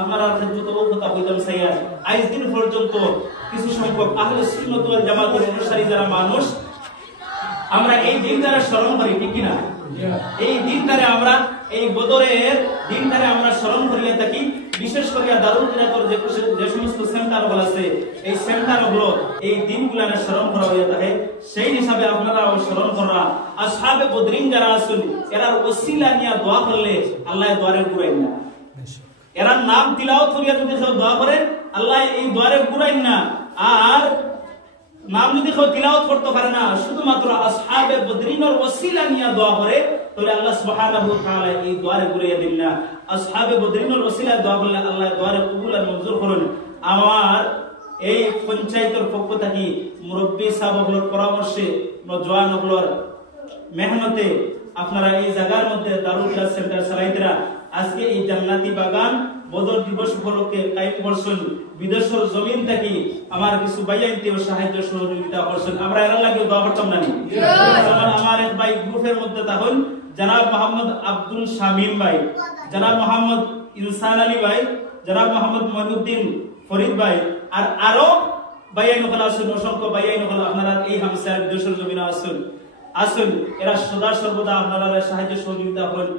আপনারা যত কথা কইতাম সাইয়া আজ দিন পর্যন্ত কিছু সংখ্যক আহলে সুন্নাত ওয়াল জামাতের অনুসারী যারা মানুষ আমরা এই দিনটারে স্মরণ করি ঠিক কি না এই দিনটারে আমরা এই বদরের দিনটারে আমরা স্মরণ করিয়া থাকি বিশেষ করে দারুল কিরাতর যে সমস্ত সেন্টার গুলো আছে এই সেন্টার গুলো এই দিনগুলোরে স্মরণ করা হয়ে থাকে সেই হিসাবে আপনারা স্মরণ করা আসহাবে বদরিন যারা আছেন এরা ওসিলা নিয়া দোয়া করলে আল্লাহ দোয়ারে ঘুরাই না এরা নাম তিলাওয়াত করিয়া যদি কেউ দোয়া করে আল্লাহ এই দোয়ারে ঘুরাই না আর নাম যদি কেউ তিলাওয়াত করতে পারে না শুধুমাত্র আসহাবে বদরিনের ওসিলা নিয়া দোয়া করে তাহলে আল্লাহ সুবহানাহু ওয়া তাআলা এই দোয়ারে ঘুরাইয়া দেন না আসহাবে বদরিনের ওসিলা দোয়া করলে আল্লাহ দোয়ারে কবুল আর মঞ্জুর করেন আমার এই পঞ্চায়েতের পক্ষ থেকে মুরব্বি সাহেবগুলোর পরামর্শে নওজওয়ানগুলোর মেহনতে আপনারা এই জায়গার মধ্যে দারুল কিরাত সেন্টার চালাইতেরা আজকে এই জান্নাতি বাগান বদর দিবস উপলক্ষে কায়েম করছেন বিদেশের জমিন থেকে আমার কিছু ভাইয়াইতে সাহায্য সহযোগিতা করছেন আমরা এর লাগি দোয়া করতাম না যেমন আমার এক ভাই গ্রুপের মধ্যে তখন জনাব মোহাম্মদ আব্দুল শামীম ভাই জনাব মোহাম্মদ ইনসান আলী ভাই জনাব মোহাম্মদ মঈনুদ্দিন ফরিদ ভাই আর আরো ভাইয়াইন হল আছেন অসংখ্য ভাইয়াইন হল আপনারা এই হামসার বিদেশের জমিনে আছেন এরা সদা সর্বদা আপনারা সাহায্য সহযোগিতা করেন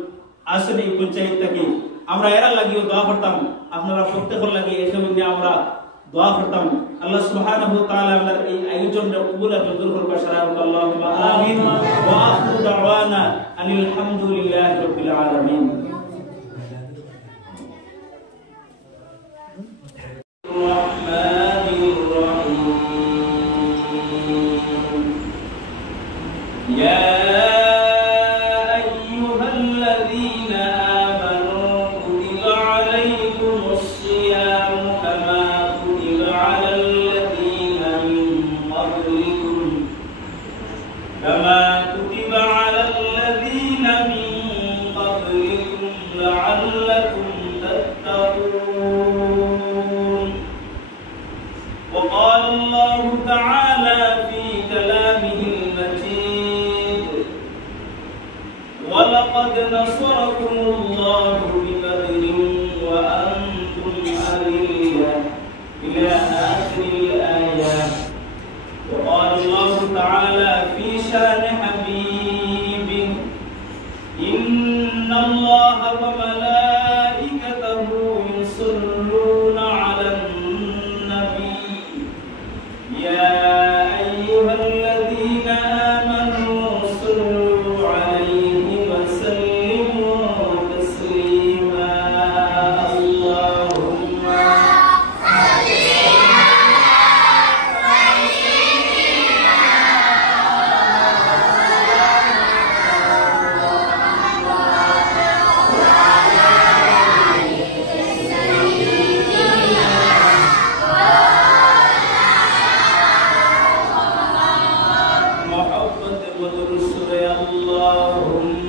আসেন এই পঞ্চায়েত থেকে আমরা এরা লাগিও দোয়া করতাম আপনারা প্রত্যেকের লাগি এখানে আমরা দোয়া করতাম আল্লাহ সুবহানাহু ওয়া তাআলা আমাদের এই আয়োজনটা কবুল আর মঞ্জুর করবে আল্লাহুম্মা আমিন ওয়া আখিরু দাওয়ানা আনিল হামদুলিল্লাহি রাব্বিল আলামিন ولقد نصركم الله ببدر وأنتم أذلة إلى آخر الآيات وقال الله تعالى في شأن حبيبه إن الله وملائكته يصلون على النبي يا أيها الذين آمنوا صلوا عليه وسلموا تسليما اللهم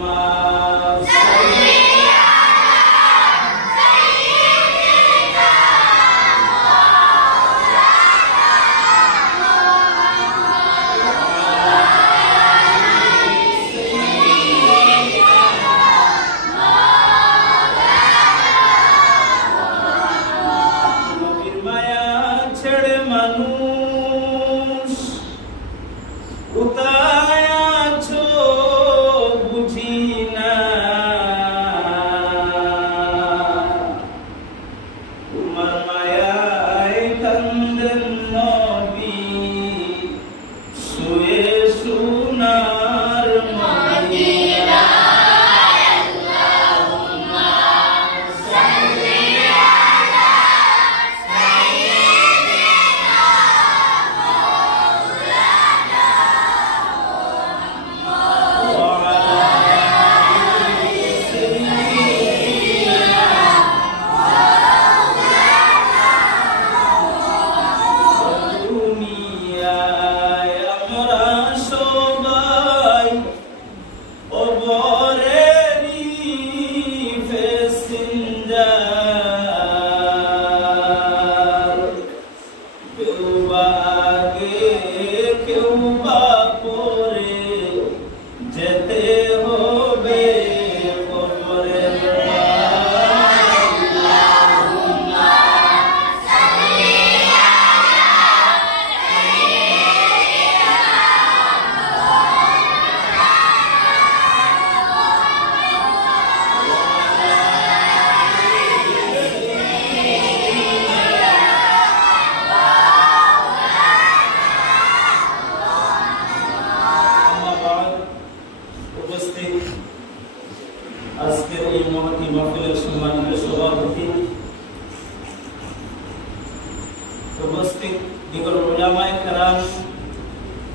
উপস্থিত দিগর উলামায়ে কেরাম,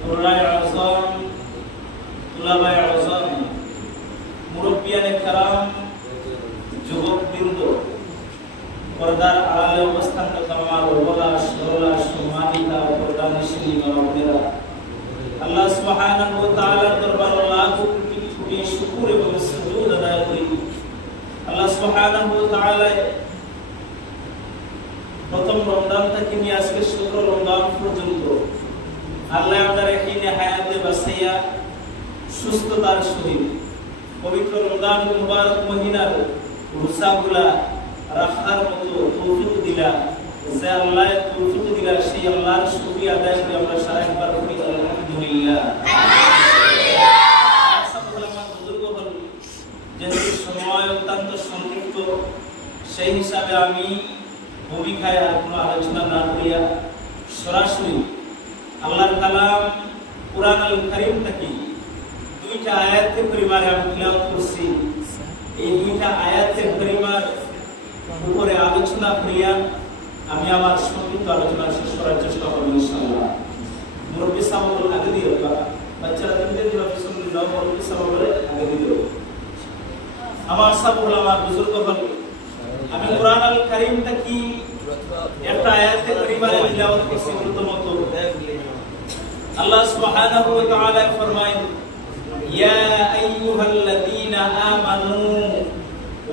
উলামায়ে আযম, তুলাবায়ে আযম, মুরব্বিয়ানে কেরাম, যুবকবৃন্দ, পর্দার আড়ালে অবস্থানরত আমার ওলামা, সরলা, সম্মানিতা, পর্দানিশিনী মা বোনেরা, আল্লাহ সুবহানাহু ওয়া তাআলার দরবারে লাখ কোটি শুকর এবং সুজুদ আদায় করি। আল্লাহ সুবহানাহু ওয়া তাআলা প্রথম রমজান থেকে নিয়ে আজকে 17 রমজান পর্যন্ত আল্লাহ আমাদের এখানে হায়াতে বাঁচাইয়া সুস্থতার সহিত পবিত্র রমজান মুবারক মহিনার রোজাগুলা রাখার মতো তৌফিক দিলা। যে আল্লাহ তৌফিক দিলা সেই আল্লাহর শুকরিয়া আদায় করে আমরা সারা একবার করি আলহামদুলিল্লাহ। যেহেতু সময় অত্যন্ত সংক্ষিপ্ত, সেই হিসাবে আমি ভূমিকায় আর কোনো আলোচনা না করিয়া সরাসরি আল্লাহর কালাম কুরআন আল কারীম থেকে দুইটা আয়াতের পরিমাণে আমি তিলাওয়াত করছি। এই দুইটা আয়াতের পরিমাণ উপরে আলোচনা করিয়া আমি আমার সংক্ষিপ্ত আলোচনা শেষ করার চেষ্টা করব ইনশাআল্লাহ। মুরব্বি সাহেব আগে দিয়ে বাচ্চারা তিনদের জন্য পিছনে যাও, মুরব্বি সাহেব আগে দিয়ে আমার সাহেব আমার বুজুর্গ হল। আমি কুরআন আল কারীম থেকে একটা আয়াতের পরিমাণে তিলাওয়াত করছি। প্রথমত আল্লাহ সুবহানাহু ওয়া তাআলা ফরমায়, ইয়া আইয়ুহাল্লাযীনা আমানু,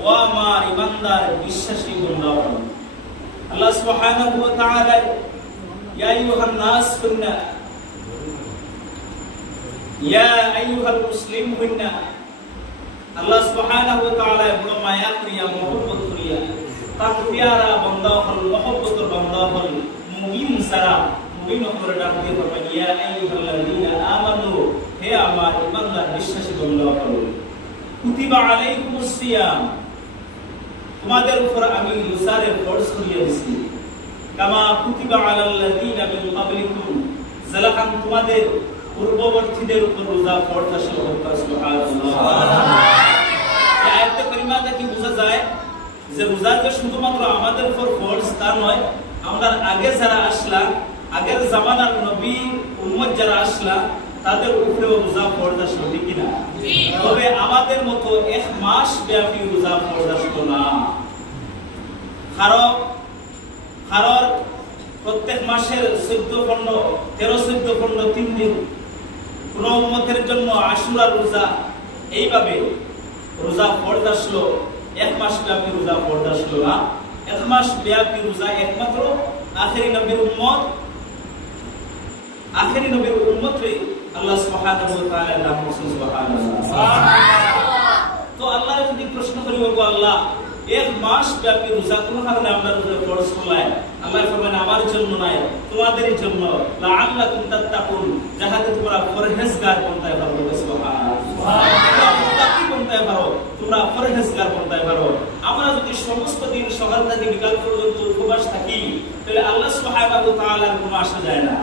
ওয়া মা ইমানদার বিশ্বাসী বন্ধুরা। আল্লাহ সুবহানাহু ওয়া তাআলা ইয়া আইয়ুহান নাস কুন্না, ইয়া আইয়ুহাল মুসলিমুনা। আল্লাহ সুবহানাহু ওয়া তাআলা বড় মায়া করিয়া মহব্বত করিয়া তার প্যারা বান্দা হল, মহব্বতের বান্দা হল মুমিন সারা মুমিন করে ডাক দিয়ে ফরমায়, ইয়া আইয়ুহাল্লাযীনা আমানু, হে আমার ইমানদার বিশ্বাসী বান্দা হল, কুতিবা আলাইকুমুস সিয়াম, তোমাদের উপর আমি রোজার ফরজ করিয়া দিয়েছি, কামা কুতিবা আলাল্লাযীনা মিন ক্বাবলিকুম, যালাকান তোমাদের পূর্ববর্তীদের উপর রোজা ফরজ ছিল। সুবহানাল্লাহ। এই আয়াতে কারিমা থেকে বোঝা যায় যে রোজা যে শুধুমাত্র আমাদের উপর ফরজ তা নয়, আমরা আগে যারা আসলা, আগের জামানার নবী উম্মত যারা আসলা তাদের উপরেও রোজা ফরজ ছিল, ঠিক কি না? তবে আমাদের মতো এক মাস ব্যাপী রোজা ফরজ ছিল না। কারণ প্রত্যেক মাসের 14-15, 13-14 3 দিন কোন উম্মতের জন্য আশুরা রোজা, এইভাবে রোজা ফরজ আসলো। এক মাস ব্যাপী রোজা ফরজ আসলো না। এক মাস ব্যাপী রোজা একমাত্র আখেরি নবীর উম্মতরে আল্লাহ সুবহানাহু ওয়া তাআলা নাম রাসূল সুবহানাল্লাহ। তো আল্লাহর যদি প্রশ্ন করি, ওগো আল্লাহ, এক মাস ব্যাপী রোজা কোন কারণে আমরা রোজা ফরজ করলাম? আল্লাহ ফরমান, আমার জন্য নয়, তোমাদের জন্য, লাআল্লাকুম তাত্তাকুন, যাহাতে তোমরা পরহেজগার বনতে পারো। সুবহানাল্লাহ। মুত্তাকি বনতে পারো, তোমরা পরহেজগার বনতে পারো। আমরা যদি সমস্ত দিন সকাল থেকে বিকাল পর্যন্ত উপবাস থাকি, তাহলে আল্লাহ সুবহানাহু ওয়া তাআলার কোনো আশা যায় না।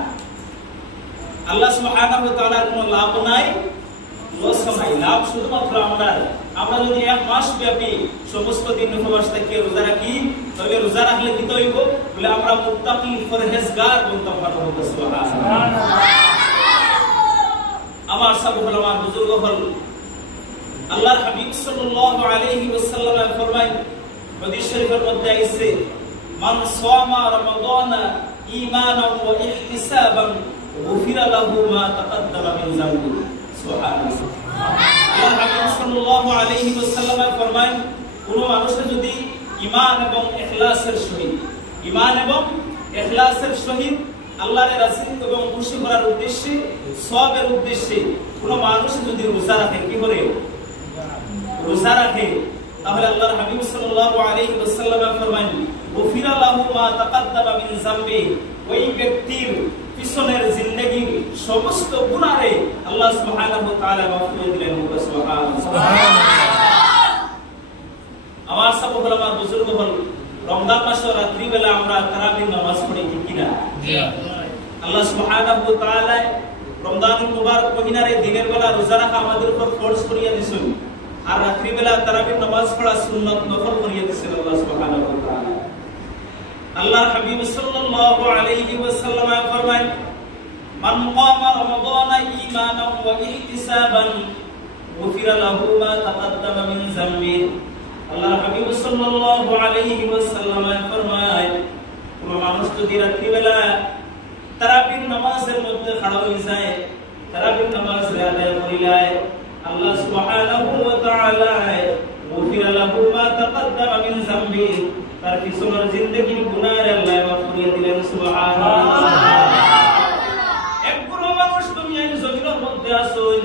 আল্লাহ সুবহানাহু ওয়া তাআলার কোনো লাভ নাই, লস নাই। লাভ শুধুমাত্র আমরা যদি এক মাস ব্যাপী সমস্ত দিন উপবাস থেকে রোজা রাখি, তবে রোজা রাখলে কি হইব? বলে আমরা মুত্তাকি পরহেজগার বনতে পারবো। সুবহানাল্লাহ। আমার সাহেব আমার বুজুর্গ হল, আল্লাহর হাবিব সাল্লাল্লাহু আলাইহি ওয়াসাল্লাম ফরমায়, হাদিস শরীফের মধ্যে আছে, মান সামা রমাদানা ঈমানান ওয়া ইহতিসাবান গুফিরা লাহু মা তাকাদ্দামা মিন যামবি। সুবহানাল্লাহ। আল্লাহর হাবিব সাল্লাল্লাহু আলাইহি ওয়াসাল্লাম ফরমায়, কোন মানুষের যদি ঈমান এবং ইখলাসের সহিত আল্লাহর রাজি এবং খুশি করার উদ্দেশ্যে, সওয়াবের উদ্দেশ্যে কোন মানুষ যদি রোজা রাখে, কি করে রোজা রাখে, তাহলে আল্লাহর হাবিব সাল্লাল্লাহু আলাইহি ওয়াসাল্লাম ফরমান, গুফিরা লাহু মা তাকাদ্দামা মিন যামবি, ওই ব্যক্তির পিছনের জিন্দেগীর সমস্ত গুনাহে আল্লাহ সুবহানাহু ওয়া তাআলা মাফ করে দিলেন। সুবহানাল্লাহ। আমার সাহেব আমার বুজুর্গ হল, রমজান মাসে রাত্রি বেলা আমরা তারাবির নামাজ পড়ি, ঠিক কি না? আল্লাহ সুবহানাহু ওয়া তাআলা রমজানুল মুবারক মহিনার দিনের বেলা রোজা রাখা আমাদের উপর ফরজ করিয়া দিয়েছেন, আর রাত্রি বেলা তারাবির নামাজ পড়া সুন্নাত নফল করিয়া দিয়েছেন আল্লাহ সুবহানাহু ওয়া তাআলা। আল্লাহ আল্লাহর হাবিব সাল্লাল্লাহু আলাইহি ওয়াসাল্লাম ফরমান মান কামা রমাদানা ঈমানান ওয়া ইহতিসাবান গুফিরা লাহু মা তাকাদ্দামা মিন যামবি। আল্লাহর হাবিব সাল্লাল্লাহু আলাইহি ওয়াসাল্লাম ফরমায় কোন মানুষ যদি রাত্রিবেলা তারাবির নামাজের মধ্যে খাড়া হয়ে যায়, তারাবির নামাজ আদায় করিলায়, আল্লাহ সুবহানাহু ওয়া তাআলা গুফিরা লাহু মা তাকাদ্দামা মিন যামবি, তার পিছনের জিন্দেগির গুনাহ আল্লাহ মাফ করে দিলেন। সুবহানাল্লাহ। এক বড় মানুষ দুনিয়ার জমিনের মধ্যে আছেন,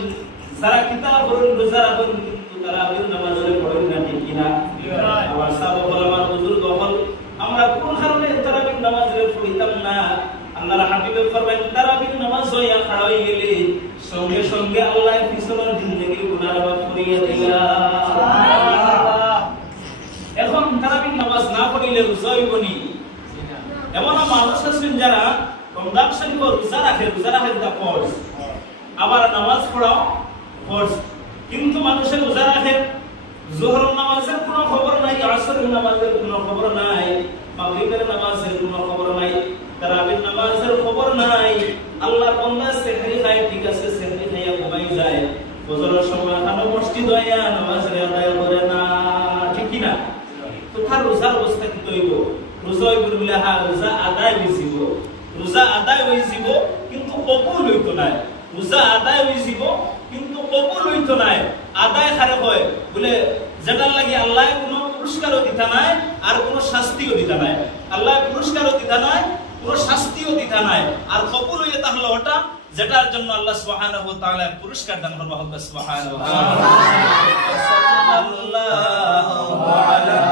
যারা কিতাব পড়েন, রোজা রাখেন, কিন্তু তারাবির নামাজে পড়েন না, ঠিক কিনা? আমার সাহাবা আমার বুজুর্গ হল, আমরা কোন কারণে তারাবির নামাজে পড়িতাম না? আল্লাহর হাবিব ফরমায়েন তারাবির নামাজ হইয়া খাড়া হয়ে গেলে সঙ্গে সঙ্গে আল্লাহ পিছনের জিন্দেগির গুনাহ মাফ করে দিলেন। এখন তারাবির নামাজ না পড়িলে রোজা হইব নি? এমন মানুষ আছেন যারা রমজান শরীফ রোজা রাখে তা ফরজ, আবার নামাজ পড়াও ফরজ, কিন্তু মানুষের রোজা রাখে, যোহর নামাজের কোনো খবর নাই, আসরের নামাজের কোনো খবর নাই, মাগরিবের নামাজের কোনো খবর নাই, তারাবির নামাজের খবর নাই। আল্লাহর বান্দা সেহরি খায়, ঠিক আছে, সেহরি খাইয়া ঘুমাই যায়, ফজরের সময় খানো মসজিদ হইয়া নামাজ আদায় করে না, ঠিক কি না? তো তার রোজার অবস্থা কি হইব? রোজা হইব বলে হ্যাঁ রোজা আদায় হইছিল, রোজা আদায় হইছিল কিন্তু কবুল হইতো না, রোজা আদায় হইছিল কিন্তু কবুল হইতো না। আদায় খারে হয় বলে যেটার লাগি আল্লাহ কোনো পুরস্কারও দিতা নাই আর কোনো শাস্তিও দিতা নাই, আল্লাহ পুরস্কারও দিতা নাই, কোনো শাস্তিও দিতা নাই, আর কবুল হইয়া তাহলে ওটা যেটার জন্য আল্লাহ সুবহানাহু ওয়া তাআলা পুরস্কার দান করবে। আল্লাহ সুবহানাহু ওয়া তাআলা সাল্লাল্লাহু আলাইহি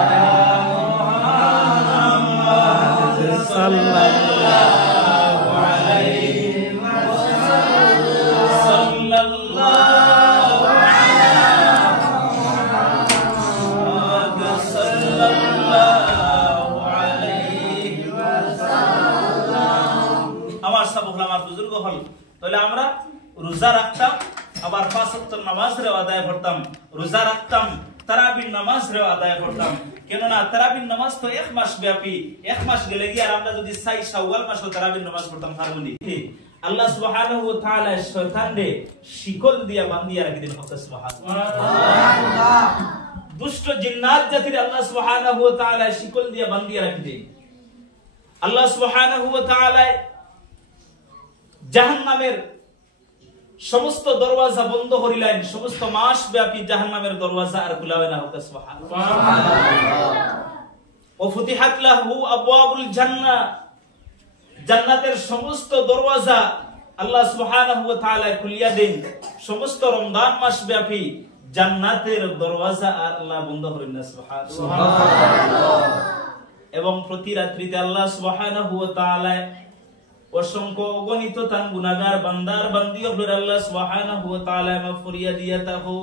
তাহলে আমরা রোজা রাখতাম, আবার 5 ওয়াক্ত নামাজ রে আদায় করতাম, রোজা রাখতাম, তারাবির নামাজ রে আদায় করতাম। কেন না তারাবির নামাজ তো 1 মাস ব্যাপী, 1 মাস গেলে কি আর আমরা যদি 6 শাওয়াল মাসে তারাবির নামাজ পড়তাম হারমোনি, আল্লাহ সুবহানাহু ওয়া তাআলা শয়তানরে শিকল দিয়া বাঁধিয়া রাখি দেন। সুবহানাল্লাহ। দুষ্ট জিন্নাত জাতির আল্লাহ সুবহানাহু ওয়া তাআলা শিকল দিয়া বাঁধিয়া রাখি দেন। আল্লাহ সুবহানাহু ওয়া তাআলা জাহান্নামের সমস্ত দরওয়াজা বন্ধ করিলেন, সমস্ত মাস ব্যাপী জাহান্নামের দরওয়াজা আর খুলাবে না। সুবহানাল্লাহ। ওয়া ফুতিহাত লাহু আবওয়াবুল জান্নাহ, জান্নাতের সমস্ত দরওয়াজা আল্লাহ সুবহানাহু ওয়া তাআলা খুলিয়া দেন। সমস্ত রমজান মাস ব্যাপী জান্নাতের দরওয়াজা আর আল্লাহ বন্ধ করেন না। সুবহানাল্লাহ। এবং প্রতি রাত্রিতে আল্লাহ সুবহানাহু ওয়া তাআলা অসংখ্য অগণিত তান গুনাহগার বান্দার বান্দিদের আল্লাহ সুবহানাহু ওয়া তাআলা মাফ করিয়া দিয়া তাহু,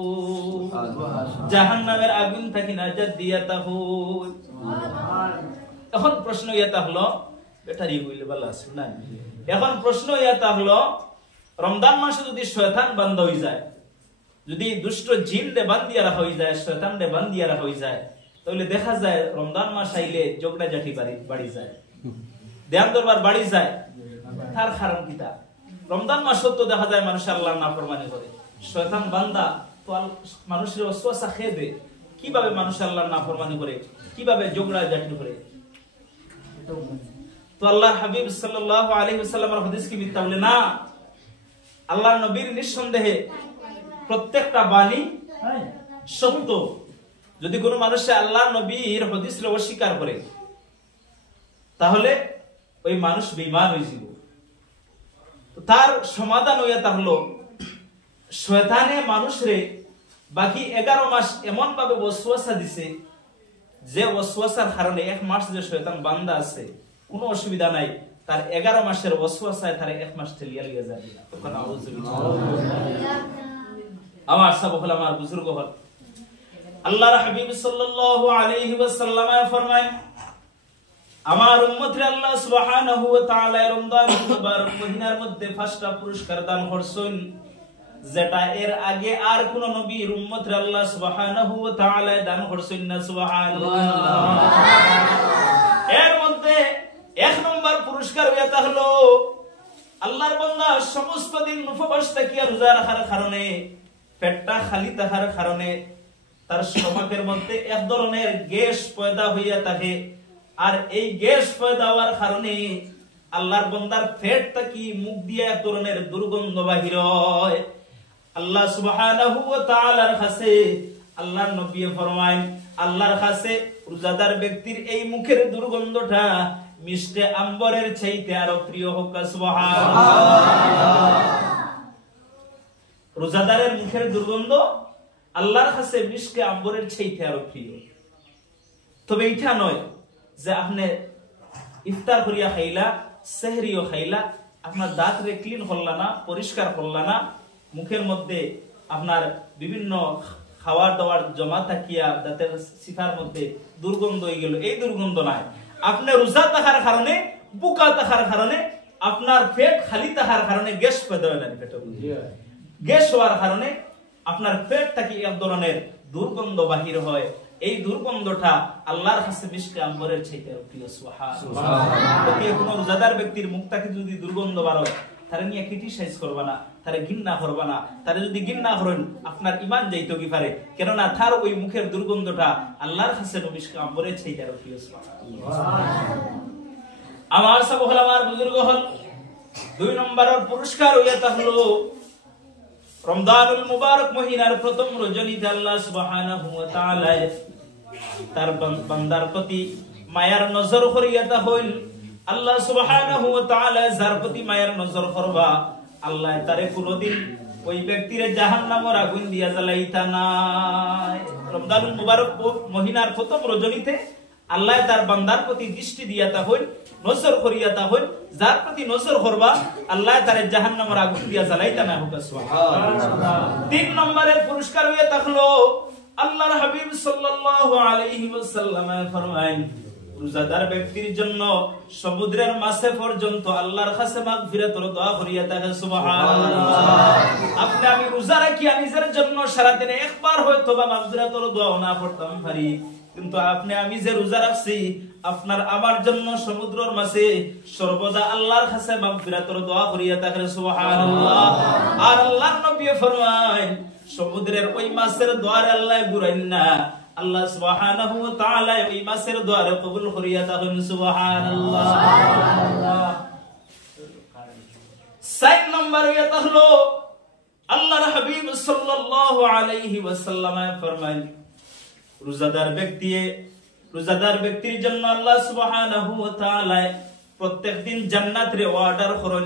জাহান্নামের আগুন থেকে নাজাত দিয়া তাহু। এখন প্রশ্ন ইয়া হলো ব্যাটারি হইলে ভালো আছে না? এখন প্রশ্ন ইয়া হলো রমজান মাসে যদি শয়তান বান্দা হই যায়, যদি দুষ্ট জিন রে বান্দিয়া রাখা হই যায়, শয়তান রে বান্দিয়া রাখা হই যায়, তাহলে দেখা যায় রমজান মাস আইলে ঝগড়া ঝাঁটি বাড়ি যায়, ধ্যান দরবার বাড়ি যায়। তার কারণ কিটা? রমজান মাস তো দেখা যায় মানুষ আল্লাহর নাফরমানি করে, শয়তান বান্দা তো মানুষের ওয়াসওয়াসা খেয়ে দেয়, কিভাবে মানুষ আল্লাহর নাফরমানি করে, কিভাবে ঝগড়া ঝাঁটি করে। তো আল্লাহর হাবিব সাল্লাল্লাহু আলাইহি ওয়াসাল্লামের হাদিস কি মিথ্যা বলে না? আল্লাহর নবীর নিঃসন্দেহে প্রত্যেকটা বাণী সত্য। যদি কোনো মানুষ আল্লাহর নবীর হাদিসকে অস্বীকার করে তাহলে ওই মানুষ বেঈমান হয়ে যাবে। তার সমাধান হইয়া তাহলো শয়তানে মানুষরে বাকি 11 মাস এমন ভাবে ওয়াসওয়াসা দিছে যে ওয়াসওয়াসার কারণে 1 মাস যে শয়তান বান্দা আছে কোনো অসুবিধা নাই, তার 11 মাসের ওয়াসওয়াসায় তার 1 মাস ঠেলিয়া লিয়া যাবে না। তখন আউযুবিল্লাহ। আমার সব হল আমার বুজুর্গ হল আল্লাহর হাবিব সাল্লাল্লাহু আলাইহি ওয়াসাল্লাম ফরমায় আমার উম্মতরে আল্লাহ সুবহানাহু ওয়া তাআলা রমজান মুবারক মহিনার মধ্যে 5টা পুরস্কার দান করছেন, যেটা এর আগে আর কোন নবীর উম্মতরে আল্লাহ সুবহানাহু ওয়া তাআলা দান করছেন না। সুবহানাল্লাহ। এর মধ্যে পুরস্কার হইয়া থাকলো আল্লাহর বান্দা সমস্ত দিন উপবাস থাকিয়া রোজা রাখার কারণে, পেটটা খালি থাকার কারণে তার স্টমাকের মধ্যে এক ধরনের গ্যাস পয়দা হইয়া থাকে। আর এই গ্যাস পয়দা হওয়ার কারণে আল্লাহর বান্দার পেট থেকে মুখ দিয়ে এক ধরনের দুর্গন্ধ বাহির হয়। আল্লাহ সুবহানাহু ওয়া তাআলার কাছে আল্লাহর নবী ফরমায়, আল্লাহর কাছে রোজাদার ব্যক্তির এই মুখের দুর্গন্ধটা মিষ্টি আম্বরের চাইতে আরো প্রিয় হোক। সুবহানাল্লাহ। রোজাদারের মুখের দুর্গন্ধ আল্লাহর কাছে মিষ্টি আম্বরের চাইতে আরো প্রিয়। তবে এটা নয় যে আপনি ইফতার করিয়া খাইলা, সেহরিও খাইলা, আপনার দাঁত রে ক্লিন করলা না, পরিষ্কার করলা না, মুখের মধ্যে আপনার বিভিন্ন খাওয়ার দাওয়ার জমা থাকিয়া দাঁতের সিফার মধ্যে দুর্গন্ধ হয়ে গেল, এই দুর্গন্ধ নাই। আপনি রোজা থাকার কারণে, বুকা থাকার কারণে, আপনার পেট খালি থাকার কারণে গ্যাস পয়দা হয় না। গ্যাস হওয়ার কারণে আপনার পেট থেকে এক ধরনের দুর্গন্ধ বাহির হয়। এই দুর্গন্ধটা আল্লাহর কাছে মিষ্টি আম্বরের চাইতে প্রিয়। সুবহানাল্লাহ। কোন রোজাদার ব্যক্তির মুখ থেকে যদি দুর্গন্ধ বার হয়, তারে নিয়ে ক্রিটিসাইজ করবা না, তারে ঘৃণা করবা না। তারে যদি ঘৃণা করেন আপনার ঈমান যাইতো কি পারে, কেননা তার ওই মুখের দুর্গন্ধটা আল্লাহর কাছে মিষ্টি আম্বরের চাইতে প্রিয়। আমার সব হল, আমার বুজুর্গ হল, 2 নম্বরের পুরস্কার হইয়া থাকলো রমজানুল মুবারক মহিনার প্রথম রজনীতে আল্লাহ সুবহানাহু ওয়া তাআলা তার বান্দার প্রতি মায়ার নজর করিয়া হইল। আল্লাহ সুবহানাহু ওয়া তাআলা যার প্রতি মায়ার নজর করবা, আল্লাহ তারে কোনদিন ওই ব্যক্তিরে জাহান্নামের আগুন দিয়া জ্বালাইতা না। রমজানুল মুবারক মহিনার প্রথম রজনীতে আল্লাহ তার বান্দার প্রতি দৃষ্টি দিয়া হইল, নজর করিয়া হইল। যার প্রতি নজর করবা, আল্লাহ তারে জাহান্নামের আগুন দিয়া জ্বালাইতা না। সুবহানাল্লাহ। 3 নম্বরের পুরস্কার হইয়া থাকলো আল্লাহর হাবিব সাল্লাল্লাহু আলাইহি ওয়াসাল্লাম ফরমায়, রোজাদার ব্যক্তির জন্য সমুদ্রের মাছে পর্যন্ত আল্লাহর কাছে মাগফিরাতের দোয়া করিয়া থাকে। সুবহানাল্লাহ। আপনি আমি রোজা রাখি নিজের জন্য সারাদিনে একবার হয়তো বা মাগফিরাতের দোয়া না পড়তাম পারি, কিন্তু আপনি আমি যে রোজা রাখছি, আপনার আমার জন্য সমুদ্রের মাছে সর্বদা আল্লাহর কাছে মাগফিরাতের দোয়া করিয়া থাকে। সুবহানাল্লাহ। আর আল্লাহর নবী ফরমায়, সমুদ্রের ওই মাছের দোয়ারে আল্লাহ ঘুরাইন না, আল্লাহ সুবহানাহু ওয়া তাআলা ওই মাছের দোয়ারে কবুল করিয়া থাকেন। সুবহানাল্লাহ। 4 নম্বর হইয়া থাকলো আল্লাহর হাবিব সাল্লাল্লাহু আলাইহি ওয়াসাল্লাম ফরমায়, রোজাদার ব্যক্তির জন্য আল্লাহ সুবহানাহু ওয়া তাআলা প্রত্যেকদিন জান্নাতের অর্ডার করেন,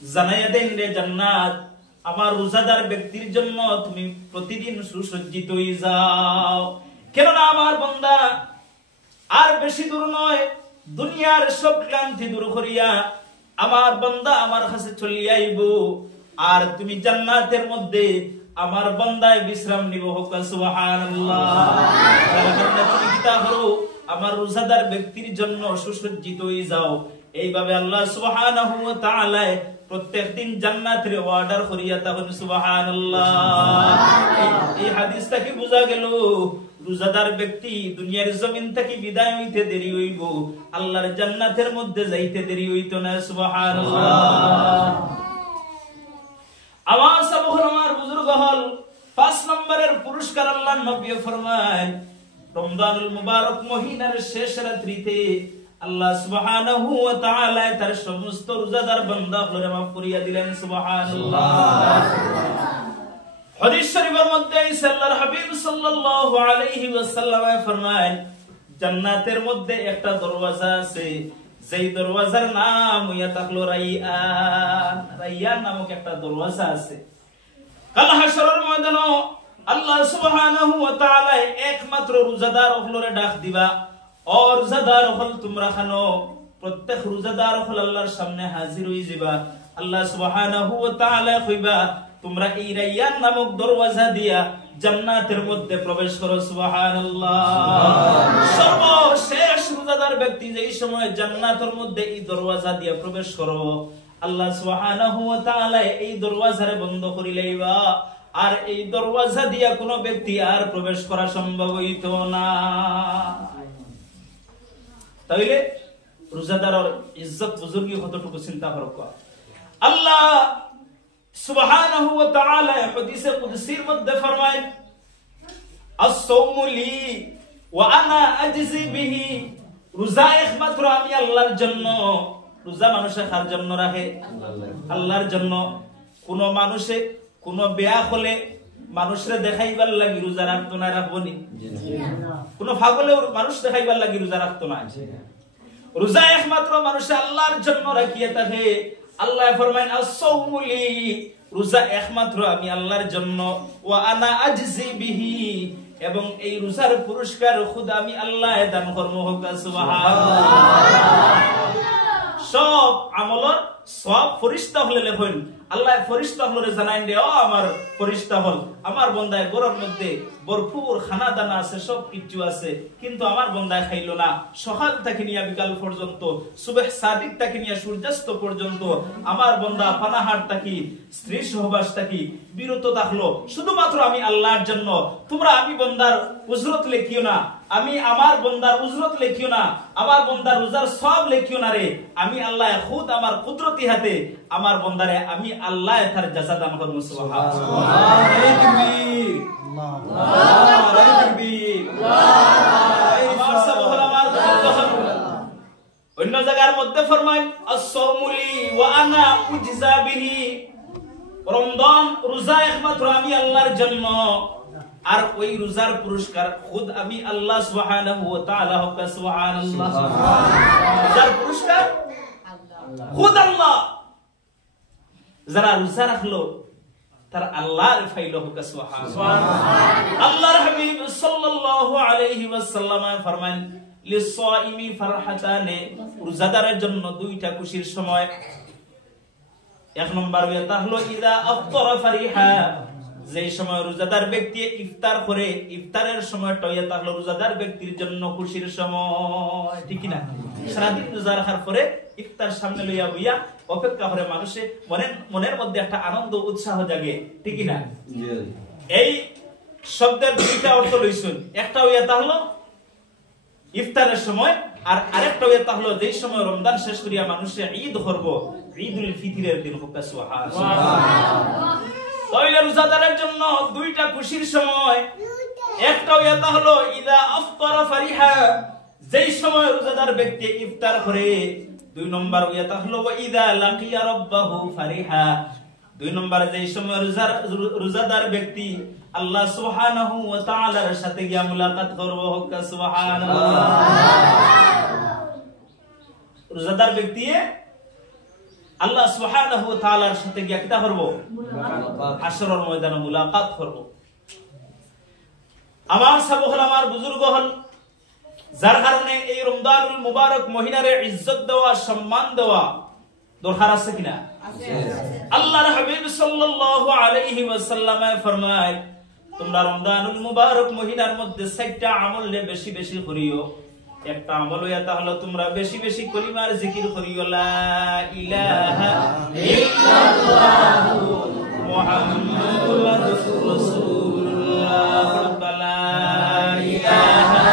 জানাইয়া দেন রে জান্নাত, আমার রোজাদার ব্যক্তির জন্য তুমি প্রতিদিন সুসজ্জিত হয়ে যাও। কেননা আমার বান্দা আর বেশি দূর নয়, দুনিয়ার সব ক্লান্তি দূর করিয়া আমার বান্দা আমার কাছে চলিয়া আইব, আর তুমি জান্নাতের মধ্যে আমার বান্দায় বিশ্রাম নিব। হোক সুবহানাল্লাহ। তার কারণে তুমি কিতা করো, আমার রোজাদার ব্যক্তির জন্য সুসজ্জিত হয়ে যাও। এইভাবে আল্লাহ সুবহানাহু ওয়া তাআলা প্রত্যেকদিন জান্নাতের অর্ডার করিয়া থাকেন। সুবহানাল্লাহ। এই হাদিস থেকে বোঝা গেল, রোজাদার ব্যক্তি দুনিয়ার জমিন থেকে বিদায় হইতে দেরি হইব, আল্লাহর জান্নাতের মধ্যে যাইতে দেরি হইত না। সুবহানাল্লাহ। আমার সব হল, আমার বুজুর্গ হল, 5 নম্বরের পুরস্কার আল্লাহর নবী ফরমায়, রমজানুল মুবারক মহিনার শেষ রাত্রিতে আল্লাহ সুবহানাহু ওয়া তাআলা তার সমস্ত রোজাদার বান্দাদের মাফ করিয়া দিলেন। সুবহানাল্লাহ। হাদিস শরীফের মধ্যে আল্লাহর হাবিব সাল্লাল্লাহু আলাইহি ওয়াসাল্লাম ফরমায়, জান্নাতের মধ্যে একটা দরওয়াজা আছে, যেই দরওয়াজার নাম হইয়া থাকলো রাইয়ান। রাইয়ান নামক একটা দরওয়াজা আছে। কাল হাশরের ময়দানে আল্লাহ সুবহানাহু ওয়া তাআলা একমাত্র রোজাদার হলরে ডাক দিবা, ও রোজাদার হল তোমরা খানো। প্রত্যেক রোজাদার হল আল্লাহর সামনে হাজির হয়ে যাবা। আল্লাহ সুবহানাহু ওয়া তাআলা কইবা, তোমরা এই রাইয়ান নামক দরওয়াজা দিয়া জান্নাতের মধ্যে প্রবেশ করো। সুবহানাল্লাহ। সর্বশেষ রোজাদার ব্যক্তি যেই সময় জান্নাতের মধ্যে এই দরওয়াজা দিয়া প্রবেশ করো, আল্লাহ সুবহানাহু ওয়া তাআলা এই দরওয়াজারে বন্ধ করে লইবা, আর এই দরওয়াজা দিয়া কোনো ব্যক্তি আর প্রবেশ করা সম্ভব হইতো না। তাইলে রোজাদারের ইজ্জত বুজুর্গি কতটুকু চিন্তা করো। আল্লাহ সুবহানাহু ওয়া তাআলা হাদিসে কুদসির মধ্যে ফরমায় আস-সাওমু লি ওয়া আনা আজজি বিহি, রোজা একমাত্র আমি আল্লাহর জন্য। রোজা মানুষে কার জন্য রাখে? আল্লাহর জন্য। কোন মানুষে কোন বেয়া হলে মানুষরে দেখাইবার লাগি রোজা রাখতো না, রাখবো নি? কোন পাগলে মানুষ দেখাইবার লাগি রোজা রাখতো না। রোজা একমাত্র মানুষে আল্লাহর জন্য রাখিয়ে থাকে। আল্লাহ ফরমায় আস-সাওমু লি, রোজা একমাত্র আমি আল্লাহর জন্য। ওয়া আনা আজজি বিহি, এবং এই রোজার পুরস্কার খুদ আমি আল্লাহ দান করব। সুবহানাল্লাহ। সব আমলের সব ফরিস্তা হলে লেখেন, আল্লাহ ফরিস্তা হলে জানাই দে, ও আমার ফরিস্তা হল, আমার বন্দায় গরর মধ্যে ভরপুর খানা দানা আছে, সব কিছু আছে, কিন্তু আমার বন্দায় খাইলো না। সকাল থেকে নিয়ে বিকাল পর্যন্ত, সুবহ সাদিক থেকে নিয়ে সূর্যাস্ত পর্যন্ত আমার বন্দা পানাহার থাকি, স্ত্রী সহবাস থাকি বিরত থাকলো শুধুমাত্র আমি আল্লাহর জন্য। তোমরা আমি বন্দার উজরত লেখিও না, আমি আমার বন্দার উজরত লেখিও না, আমার বন্দার রোজার সব লেখিও না রে। আমি আল্লাহ খুদ আমার কুদরতি হাতে আমার বন্দারে আমি আল্লাহ তার জাযা দান করব। সুবহানাল্লাহ। নারে তাকবীর, নারে তাকবীর, আমার সাবহান আমার বুজুর্গ। অন্য জায়গার মধ্যে ফরমায় আস-সাওমু লি ওয়া আনা উজজা বিহি, রমজান রোজা একমাত্র আমি আল্লাহর জন্য, আর ওই রোজার পুরস্কার খুদ আমি আল্লাহ সুবহানাহু ওয়া তাআলা। সুবহানাল্লাহ। রোজার পুরস্কার খুদ আল্লাহ। যারা রোজা রাখলো তার আল্লাহর ফাইল হোক। সুবহানাল্লাহ। আল্লাহর হাবিব সাল্লাল্লাহু আলাইহি ওয়াসাল্লাম ফরমান লিস-সাইমি ফারহাতানে, রোজাদারের জন্য দুইটা খুশির সময়। এক নম্বর এটা হলো ইদা আফতারা ফারিহা, যে সময় রোজাদার ব্যক্তি ইফতার করে, ইফতারের সময়টা এটা হলো রোজাদার ব্যক্তির জন্য খুশির সময়, ঠিক না? সারাদিন রোজা রাখার পরে ইফতার সামনে লইয়া বইয়া অপেক্ষা করে মানুষে মনের মধ্যে একটা আনন্দ উৎসাহ জাগে, ঠিক না? এই শব্দের দুইটা অর্থ লইছুন, একটা এটা হলো ইফতারের সময়, আর আরেকটা এটা হলো যে সময় রমজান শেষ করিয়া মানুষে ঈদ করব, ঈদুল ফিতরের দিন হোক। সুবহানাল্লাহ। তাহলে রোজাদারের জন্য দুইটা খুশির সময়। একটা এটা হলো ইদা আফতারা ফারিহা, যেই সময় রোজাদার ব্যক্তি ইফতার করে। দুই নম্বর এটা হলো ইদা লাকিয়া রাব্বাহু ফারিহা, দুই নম্বর যেই সময় রোজাদার ব্যক্তি আল্লাহ সুবহানাহু ওয়া তাআলার সাথে গিয়া মুলাকাত করবে। সুবহানাল্লাহ। রোজাদার ব্যক্তি আল্লাহ সুবহানাহু ওয়া তাআলার সাথে গিয়া কিতা করব? হাশরের ময়দানে মুলাকাত করব। আমার সাবহল, আমার বুজুর্গ হল, যার কারণে এই রমজানুল মুবারক মহিনারে ইজ্জত দেওয়া, সম্মান দেওয়া দরকার আছে কিনা? আছে। আল্লাহর হাবিব সাল্লাল্লাহু আলাইহি ওয়াসাল্লাম ফরমায়, তোমরা রমজানুল মুবারক মহিনার মধ্যে 6টা আমল বেশি বেশি করিও। একটা আমল এটা হলো তোমরা বেশি বেশি কলিমার জিকির করিও, লা ইলাহা ইল্লাল্লাহু মুহাম্মাদুর রাসূলুল্লাহ, লা ইলাহা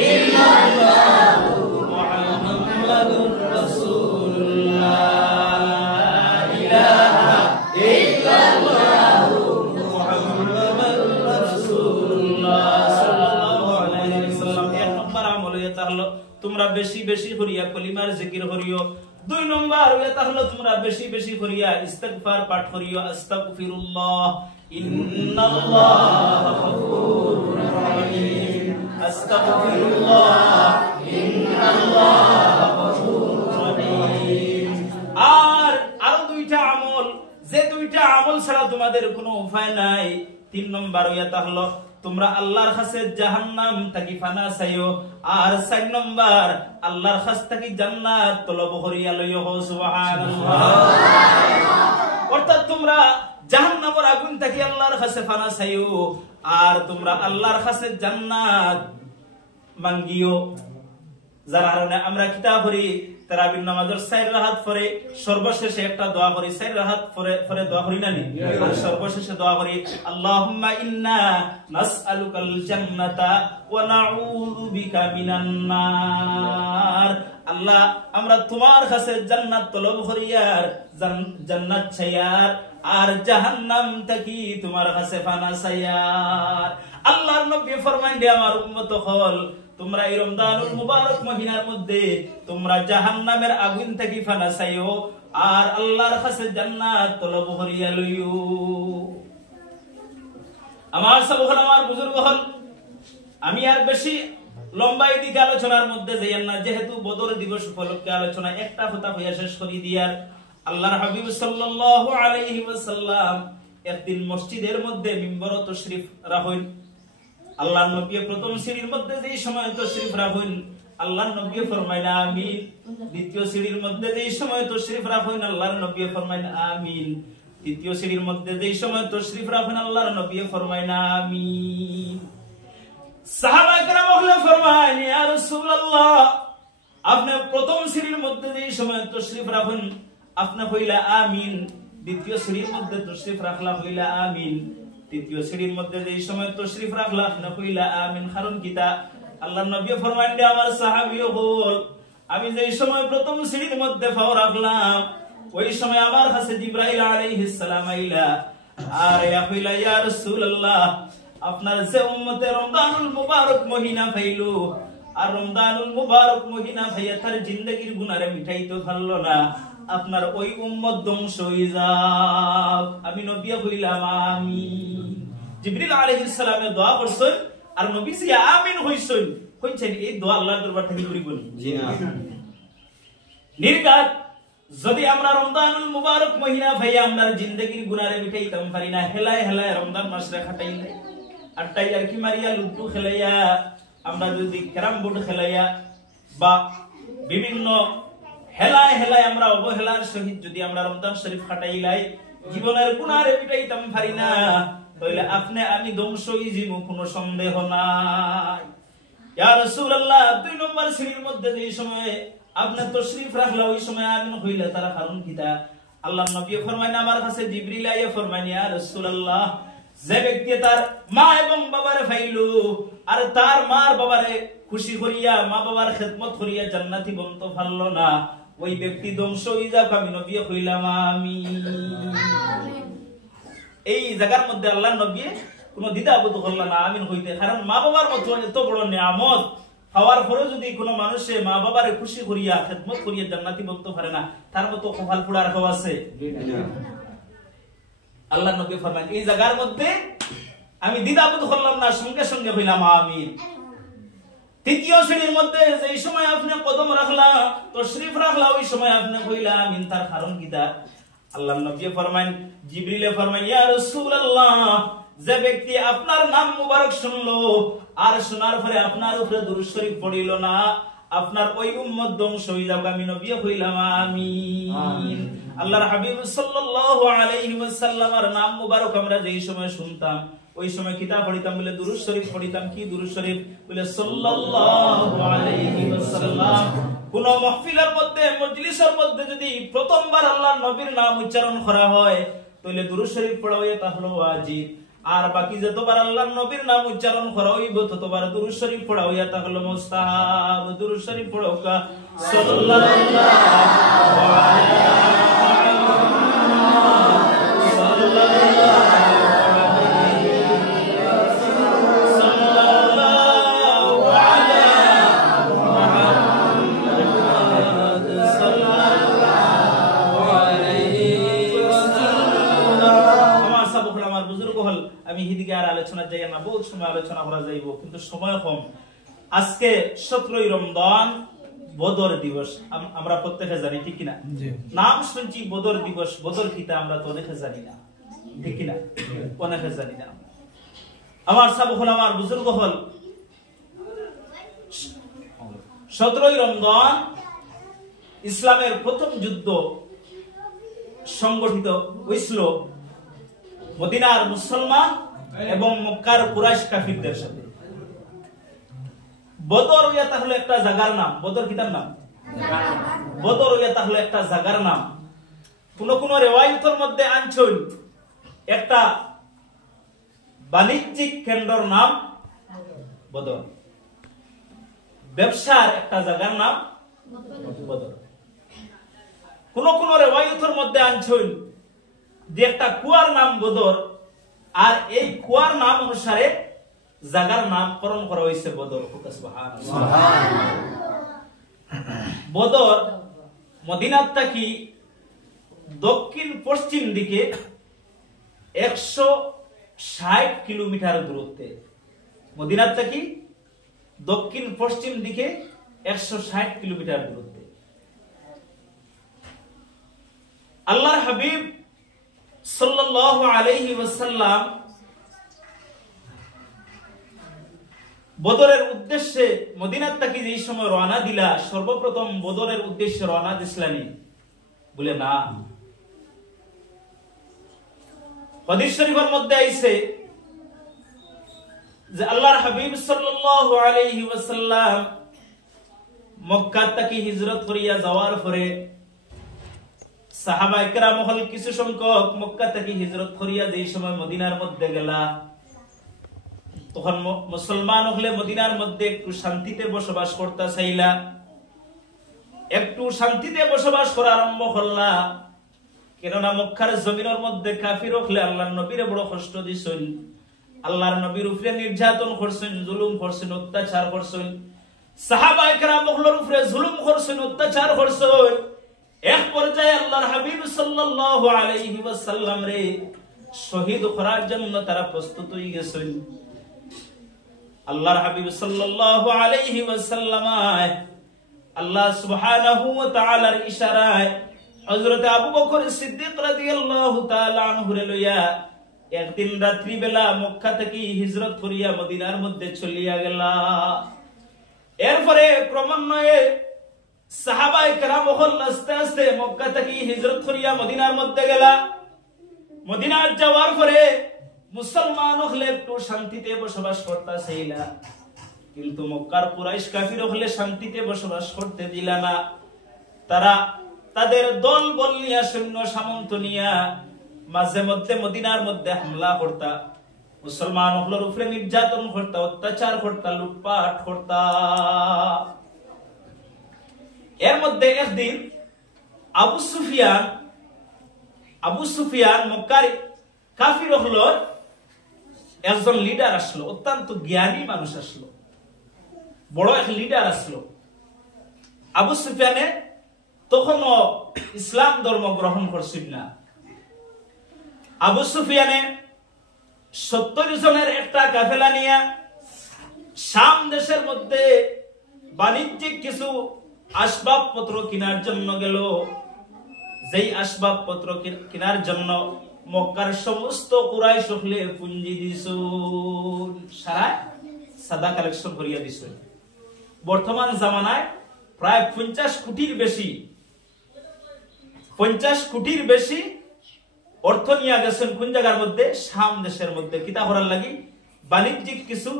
ইল্লাল্লাহু মুহাম্মাদুর রাসূলুল্লাহ, লা ইলাহা ইল্লাল্লাহু মুহাম্মাদুর রাসূলুল্লাহ সাল্লাল্লাহু আলাইহি ওয়াসাল্লাম। এক নম্বর আমল এটা হলো তোমরা বেশি বেশি করিয়া কলিমার জিকির করিও। দুই নম্বর এটা হলো তোমরা বেশি বেশি করিয়া ইস্তিগফার পাঠ করিও, আস্তাগফিরুল্লাহ ইন্নাল্লাহা গফুরুর রহিম, আস্তাগফিরুল্লাহ ইন্নাল্লাহা গফুরুর রহিম। আর আরো দুইটা আমল, যে দুইটা আমল ছাড়া তোমাদের কোনো উপায় নাই। তিন নম্বর এটা হলো তোমরা আল্লাহর কাছে জাহান্নাম থেকে ফানা চাইও, আর 4 নম্বর আল্লাহর কাছ থেকে জান্নাত তলব করিয়া লইও। সুবহানাল্লাহ। অর্থাৎ তোমরা জাহান্নামের আগুন থেকে আল্লাহর কাছে ফানা চাইও, আর তোমরা আল্লাহর কাছে জান্নাত মাঙ্গিও। যার কারণে আমরা কিতাব পড়ি, তারাবির নামাজের 4 রাকাত পরে সর্বশেষে একটা দোয়া করি, 4 রাকাত পরে দোয়া করি না নি? আর সর্বশেষে দোয়া করি, আল্লাহুম্মা ইন্না নাসআলুকাল জান্নাতা ওয়া নাউযু বিকা মিনান নার। আল্লাহ আমরা তোমার কাছে জান্নাত তলব করিয়ার জান্নাত চাইয়ার আর জাহান্নাম থেকে তোমার কাছে পানা চাইয়ার। আল্লাহর নবী ফরমান দে আমার উম্মত হল তোমরা এই রমজানুল মুবারক মহিনার মধ্যে তোমরা জাহান্নামের আগুন থেকে পানা চাইও আর আল্লাহর কাছে জান্নাত তলব করিয়া লইও। আমার সব হল আমার বুজুর্গ হল আমি আর বেশি লম্বাই দিকে আলোচনার মধ্যে যাইয়েন না, যেহেতু বদর দিবস উপলক্ষে আলোচনা একটা কথা হইয়া শেষ করি দিয়ার। আল্লাহর হাবিব সাল্লাল্লাহু আলাইহি ওয়াসাল্লাম একদিন মসজিদের মধ্যে মিম্বর তশরিফ রাখেন। আল্লাহর নবী প্রথম সিঁড়ির মধ্যে যেই সময় তশরিফ রাখেন আল্লাহর নবী ফরমাইন আমিন। দ্বিতীয় সিঁড়ির মধ্যে যেই সময় তশরিফ রাখেন আল্লাহর নবী ফরমাইন আমিন। তৃতীয় সিঁড়ির মধ্যে যেই সময় তশরিফ রাখেন আল্লাহর নবী ফরমাইন আমিন। সাহাবায়ে কেরাম হলে ফরমায় ইয়া রাসূলুল্লাহ আপনি প্রথম সিঁড়ির মধ্যে যেই সময় তশরিফ রাখেন আপনি কইলা আমিন, দ্বিতীয় সিঁড়ির মধ্যে তশরিফ রাখলা কইলা আমিন, তৃতীয় সিঁড়ির মধ্যে যেই সময় তশরিফ রাখলা আপনি কইলা আমিন। কারণ কিতা? আল্লাহর নবী ফরমায় যে আমার সাহাবীও বল আমি যেই সময় প্রথম সিঁড়ির মধ্যে পাও রাখলাম ওই সময় আমার কাছে জিবরাইল আলাইহিস সালাম আইলা আর ইয়া কইলা ইয়া রাসূলুল্লাহ আপনার যে উম্মতে রমজানুল মুবারক মহিনা পাইলো আর রমজানুল মুবারক মহিনা পাইয়া তার জিন্দেগীর গুনারে মিটাইতে পারলো না, আপনার ওই উম্মত ধ্বংস হয়ে যাক। আমি নবী কইলাম আমিন। জিবরিল আলাইহিস সালামে দোয়া করছেন আর নবী সি আমিন হইছেন। কইছেন এই দোয়া আল্লাহর দরবার থেকে করিবেন জি না। নির্ঘাত যদি আমরা রমজানুল মুবারক মহিনা পাইয়া আমরা জিন্দেগীর গুনারে মিটাইতাম পারি না, হেলায় হেলায় রমজান মাসে কাটাইলে আটটাই আর কি মারিয়া লুডু খেলাইয়া আমরা যদি ক্যারাম বোর্ড খেলাইয়া বা বিভিন্ন হেলায় হেলায় আমরা অবহেলার সহিত যদি আমরা রমজান শরীফ কাটাইলাই জীবনের গুনারে মিটাইতাম পারি না, তাহলে আপনি আমি ধ্বংস হয়ে যাবো কোনো সন্দেহ নাই। ইয়া রাসূলুল্লাহ দুই নম্বর সিঁড়ির মধ্যে যে সময় আপনি তশরিফ রাখলা ওই সময় আমিন হইলা তার কারণ কিটা? আল্লাহর নবী ফরমায় আমার কাছে জিবরিল আইয়া ফরমায় ইয়া রাসূলুল্লাহ যে ব্যক্তি তার মা এবং বাবারে পাইলো আর তার মার বাবারে খুশি করিয়া মা বাবার খেদমত করিয়া জান্নাতি বনতে পারলো না ওই ব্যক্তি ধ্বংস হয়ে যাক। আমি নবী কইলাম আমিন। এই জায়গার মধ্যে আল্লাহর নবী কোনো দ্বিধাবোধ করলেন না আমিন হইতে, কারণ মা বাবার মতো এত বড় নিয়ামত হওয়ার পরে যদি কোনো মানুষে মা বাবারে খুশি করিয়া খেদমত করিয়া জান্নাতি বলতে পারে না তার মতো কপাল পোড়ার কেউ আছে? আল্লাহর নবী ফরমান এই জায়গার মধ্যে আমি দ্বিধাবোধ করলাম না, সঙ্গে সঙ্গে হইলাম আমিন। তৃতীয় শ্রেণীর মধ্যে যেই সময় আপনি কদম রাখলা তশরিফ রাখলা ওই সময় আপনি কইলা আমিন, তার কারণ কিটা? আল্লাহর নবী ফরমান জিবরিলে ফরমান ইয়া রাসূলুল্লাহ যে ব্যক্তি আপনার নাম মুবারক শুনলো আর শোনার পরে আপনার উপরে দুরূদ শরীফ পড়িল না আপনার ওই উম্মত ধ্বংস হয়ে যাবে। আমি নবী কইলাম আমিন। আল্লাহর হাবিব সাল্লাল্লাহু আলাইহি ওয়াসাল্লামের নাম মুবারক আমরা যেই সময় শুনতাম ওই সময় কিতাব পড়িতাম বলে দুরূদ শরীফ পড়িতাম। কি দুরূদ শরীফ? বলে সাল্লাল্লাহু আলাইহি ওয়াসাল্লাম। কোন মাহফিলের মধ্যে মজলিসের মধ্যে যদি প্রথমবার আল্লাহর নবীর নাম উচ্চারণ করা হয় তাহলে দুরূদ শরীফ পড়া হয় তা হলো ওয়াজিব, আর বাকি যতবার আল্লাহর নবীর নাম উচ্চারণ করা হইব ততবার দুরূদ শরীফ পড়া হইয়া তা হলো মুস্তাহাব। দুরূদ শরীফ পড়ো কা সাল্লাল্লাহু আলাইহি আমি হিদিকে আর আলোচনা যাই না, বহুত সময় আলোচনা করা যাইব কিন্তু সময় কম। আজকে 17ই রমজান বদর দিবস আমরা প্রত্যেকে জানি ঠিক কিনা? নাম শুনছি বদর দিবস, বদর কিতা আমরা তো অনেকে জানি না ঠিক কিনা? অনেকে জানি না। আমার সব হল আমার বুজুর্গ হল 17ই রমজান ইসলামের প্রথম যুদ্ধ সংগঠিত হয়েছিল মদিনার মুসলমান এবং মক্কার কুরাইশ কাফিরদের সাথে। বদর ইয়া তাহলে একটা জায়গার নাম। বদর কিতার নাম? বদর ইয়া তাহলে একটা জায়গার নাম। কোন কোন রিওয়ায়াতের মধ্যে আনছেন একটা বাণিজ্যিক কেন্দ্রের নাম বদর, ব্যবসার একটা জায়গার নাম বদর। কোন কোন রিওয়ায়াতের মধ্যে আনছেন যে একটা কুয়ার নাম বদর, আর এই কুয়ার নাম অনুসারে জায়গার নামকরণ করা হয়েছে বদর। সুবহানাল্লাহ। বদর মদিনার থেকে দক্ষিণ পশ্চিম দিকে 160 কিলোমিটার দূরত্বে। মদিনার থেকে দক্ষিণ পশ্চিম দিকে 160 কিলোমিটার দূরত্বে। আল্লাহর হাবিব সাল্লাল্লাহু আলাইহি ওয়াসাল্লাম বদরের উদ্দেশ্যে মদিনার থেকে যেই সময় রওনা দিলা, সর্বপ্রথম বদরের উদ্দেশ্যে রওনা দিসলানি বলে না। হাদিস শরীফের মধ্যে আইছে যে আল্লাহর হাবিব সাল্লাল্লাহু আলাইহি ওয়াসাল্লাম মক্কা থেকে হিজরত করিয়া যাওয়ার পরে সাহাবায়ে কেরাম হল কিছু সংখ্যক মক্কা থেকে হিজরত করিয়া যেই সময় মদিনার মধ্যে গেলা, তখন মুসলমান হলে মদিনার মধ্যে একটু শান্তিতে বসবাস করতে চাইলা, একটু শান্তিতে বসবাস করা আরম্ভ করলা। কেননা মক্কার জমিনের মধ্যে কাফির হলে আল্লাহর নবীরে বড় কষ্ট দিছেন, আল্লাহর নবীর উপরে নির্যাতন করছেন, জুলুম করছেন, অত্যাচার করছেন, সাহাবায়ে কেরাম হলের উপরে জুলুম করছেন, অত্যাচার করছেন। এক পর্যায়ে আল্লাহর হাবিব সাল্লাল্লাহু আলাইহি ওয়াসাল্লাম রে শহীদ করার জন্য তারা প্রস্তুত হয়ে গেছেন। আল্লাহর হাবিব সাল্লাল্লাহু আলাইহি ওয়াসাল্লাম আল্লাহ সুবহানাহু ওয়া তাআলার ইশারায় হযরত আবু বকর সিদ্দিক রাদিয়াল্লাহু তাআলা আনহু রে লইয়া একদিন রাত্রি বেলা মক্কা থেকে হিজরত করিয়া মদিনার মধ্যে চলিয়া গেলা। এরপরে ক্রমান্বয়ে সাহাবায়ে কেরাম হল আস্তে আস্তে মক্কা থেকে হিজরত করিয়া মদিনার মধ্যে গেলা। মদিনার যাওয়ার পরে মুসলমান হলে একটু শান্তিতে বসবাস করতে চাইলা, কিন্তু মক্কার কুরাইশ কাফির হলে শান্তিতে বসবাস করতে দিলা না। তারা তাদের দল বল নিয়া, সৈন্য সামন্ত নিয়া মাঝে মধ্যে মদিনার মধ্যে হামলা করতা, মুসলমান হলের উপরে নির্যাতন করতা, অত্যাচার করতা, লুটপাট করতা। এর মধ্যে একদিন আবু সুফিয়ান মক্কার কাফির হলর একজন লিডার আসলো, অত্যন্ত জ্ঞানী মানুষ আসলো, বড় এক লিডার আসলো। আবু সুফিয়ানে তখনও ইসলাম ধর্ম গ্রহণ করছিল না। আবু সুফিয়ানে 70 জনের একটা কাফেলা নিয়ে শাম দেশের মধ্যে বাণিজ্যিক কিছু আসবাবপত্র কেনার জন্য গেল। যেই আসবাবপত্র কেনার জন্য মক্কার সমস্ত কুরাইশ হলে পুঞ্জি দিছুন, সারা সাদা কালেকশন করিয়া দিছুন। বর্তমান জামানায় প্রায় 50 কোটির বেশি অর্থ নিয়ে গেছেন কোন জায়গার মধ্যে? শাম দেশের মধ্যে। কিতা করার লাগি? বাণিজ্যিক কিছু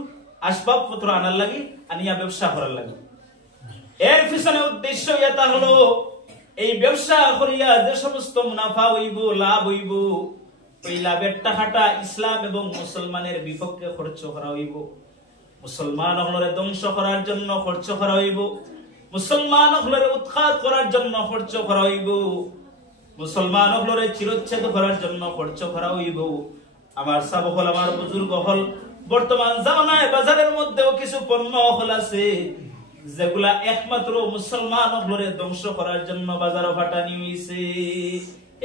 আসবাবপত্র আনার লাগি, আনিয়া ব্যবসা করার লাগি। এর পিছনে উদ্দেশ্য এটা হলো এই ব্যবসা করিয়া যে সমস্ত মুনাফা হইব, লাভ হইব, ওই লাভের টাকাটা ইসলাম এবং মুসলমানের বিপক্ষে খরচ করা হইব, মুসলমান হলরে ধ্বংস করার জন্য খরচ করা হইব, মুসলমান হলরে উৎখাত করার জন্য খরচ করা হইব, মুসলমান হলরে চিরচ্ছেদ করার জন্য খরচ করা হইব। আমার সাবক হল, আমার বুজুর্গ হল, বর্তমান জামানায় বাজারের মধ্যেও কিছু পণ্য হল আছে যেগুলা একমাত্র মুসলমান হলরে ধ্বংস করার জন্য বাজারে ফাটানি হইছে।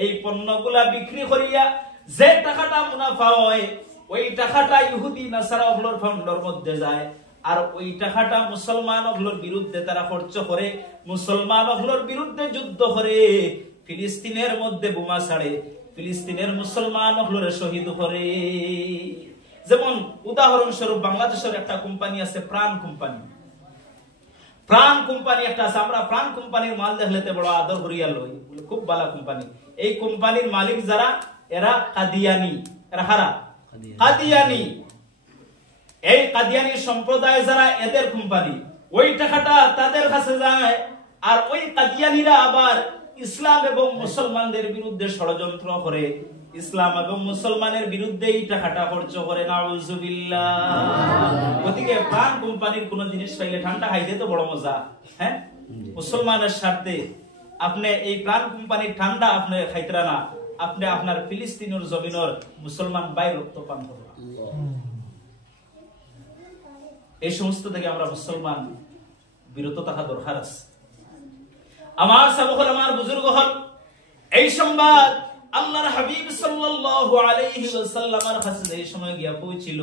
এই পণ্যগুলা বিক্রি করিয়া যে টাকাটা মুনাফা হয়, ওই টাকাটা ইহুদি নাসারা হলর ফান্ডের মধ্যে যায়, আর ওই টাকাটা মুসলমান হলর বিরুদ্ধে তারা খরচ করে, মুসলমান হলর বিরুদ্ধে যুদ্ধ করে, ফিলিস্তিনের মধ্যে বোমা ছাড়ে, ফিলিস্তিনের মুসলমান হলরে শহীদ করে। যেমন উদাহরণস্বরূপ বাংলাদেশের একটা কোম্পানি আছে, প্রাণ কোম্পানি একটা আছে। আমরা প্রাণ কোম্পানির মাল দেখলে বড় আদর করিয়া লই, খুব ভালো কোম্পানি। এই কোম্পানির মালিক যারা, এরা কাদিয়ানি। এরা হারা কাদিয়ানি। এই কাদিয়ানি সম্প্রদায় যারা, এদের কোম্পানি। ওই টাকাটা তাদের কাছে যায়, আর ওই কাদিয়ানিরা আবার ইসলাম এবং মুসলমানদের বিরুদ্ধে ষড়যন্ত্র করে, ইসলাম এবং মুসলমানের বিরুদ্ধে এই টাকাটা খরচ করে। নাউজুবিল্লাহ। ওদিকে প্রাণ কোম্পানির কোন জিনিস পাইলে ঠান্ডা খাইতে তো বড় মজা, হ্যাঁ, মুসলমানের স্বার্থে আপনি এই প্রাণ কোম্পানির ঠান্ডা আপনি খাইতরা না, আপনি আপনার ফিলিস্তিনের জমিনের মুসলমান ভাই রক্ত পান করবেন। এই সমস্ত থেকে আমরা মুসলমান বিরত থাকা দরকার আছে। আমার সাবহল, আমার বুজুর্গ হল, এই সংবাদ আল্লাহর হাবিব সাল্লাল্লাহু আলাইহি ওয়াসাল্লামের কাছে এই সময় গিয়া পৌঁছিল।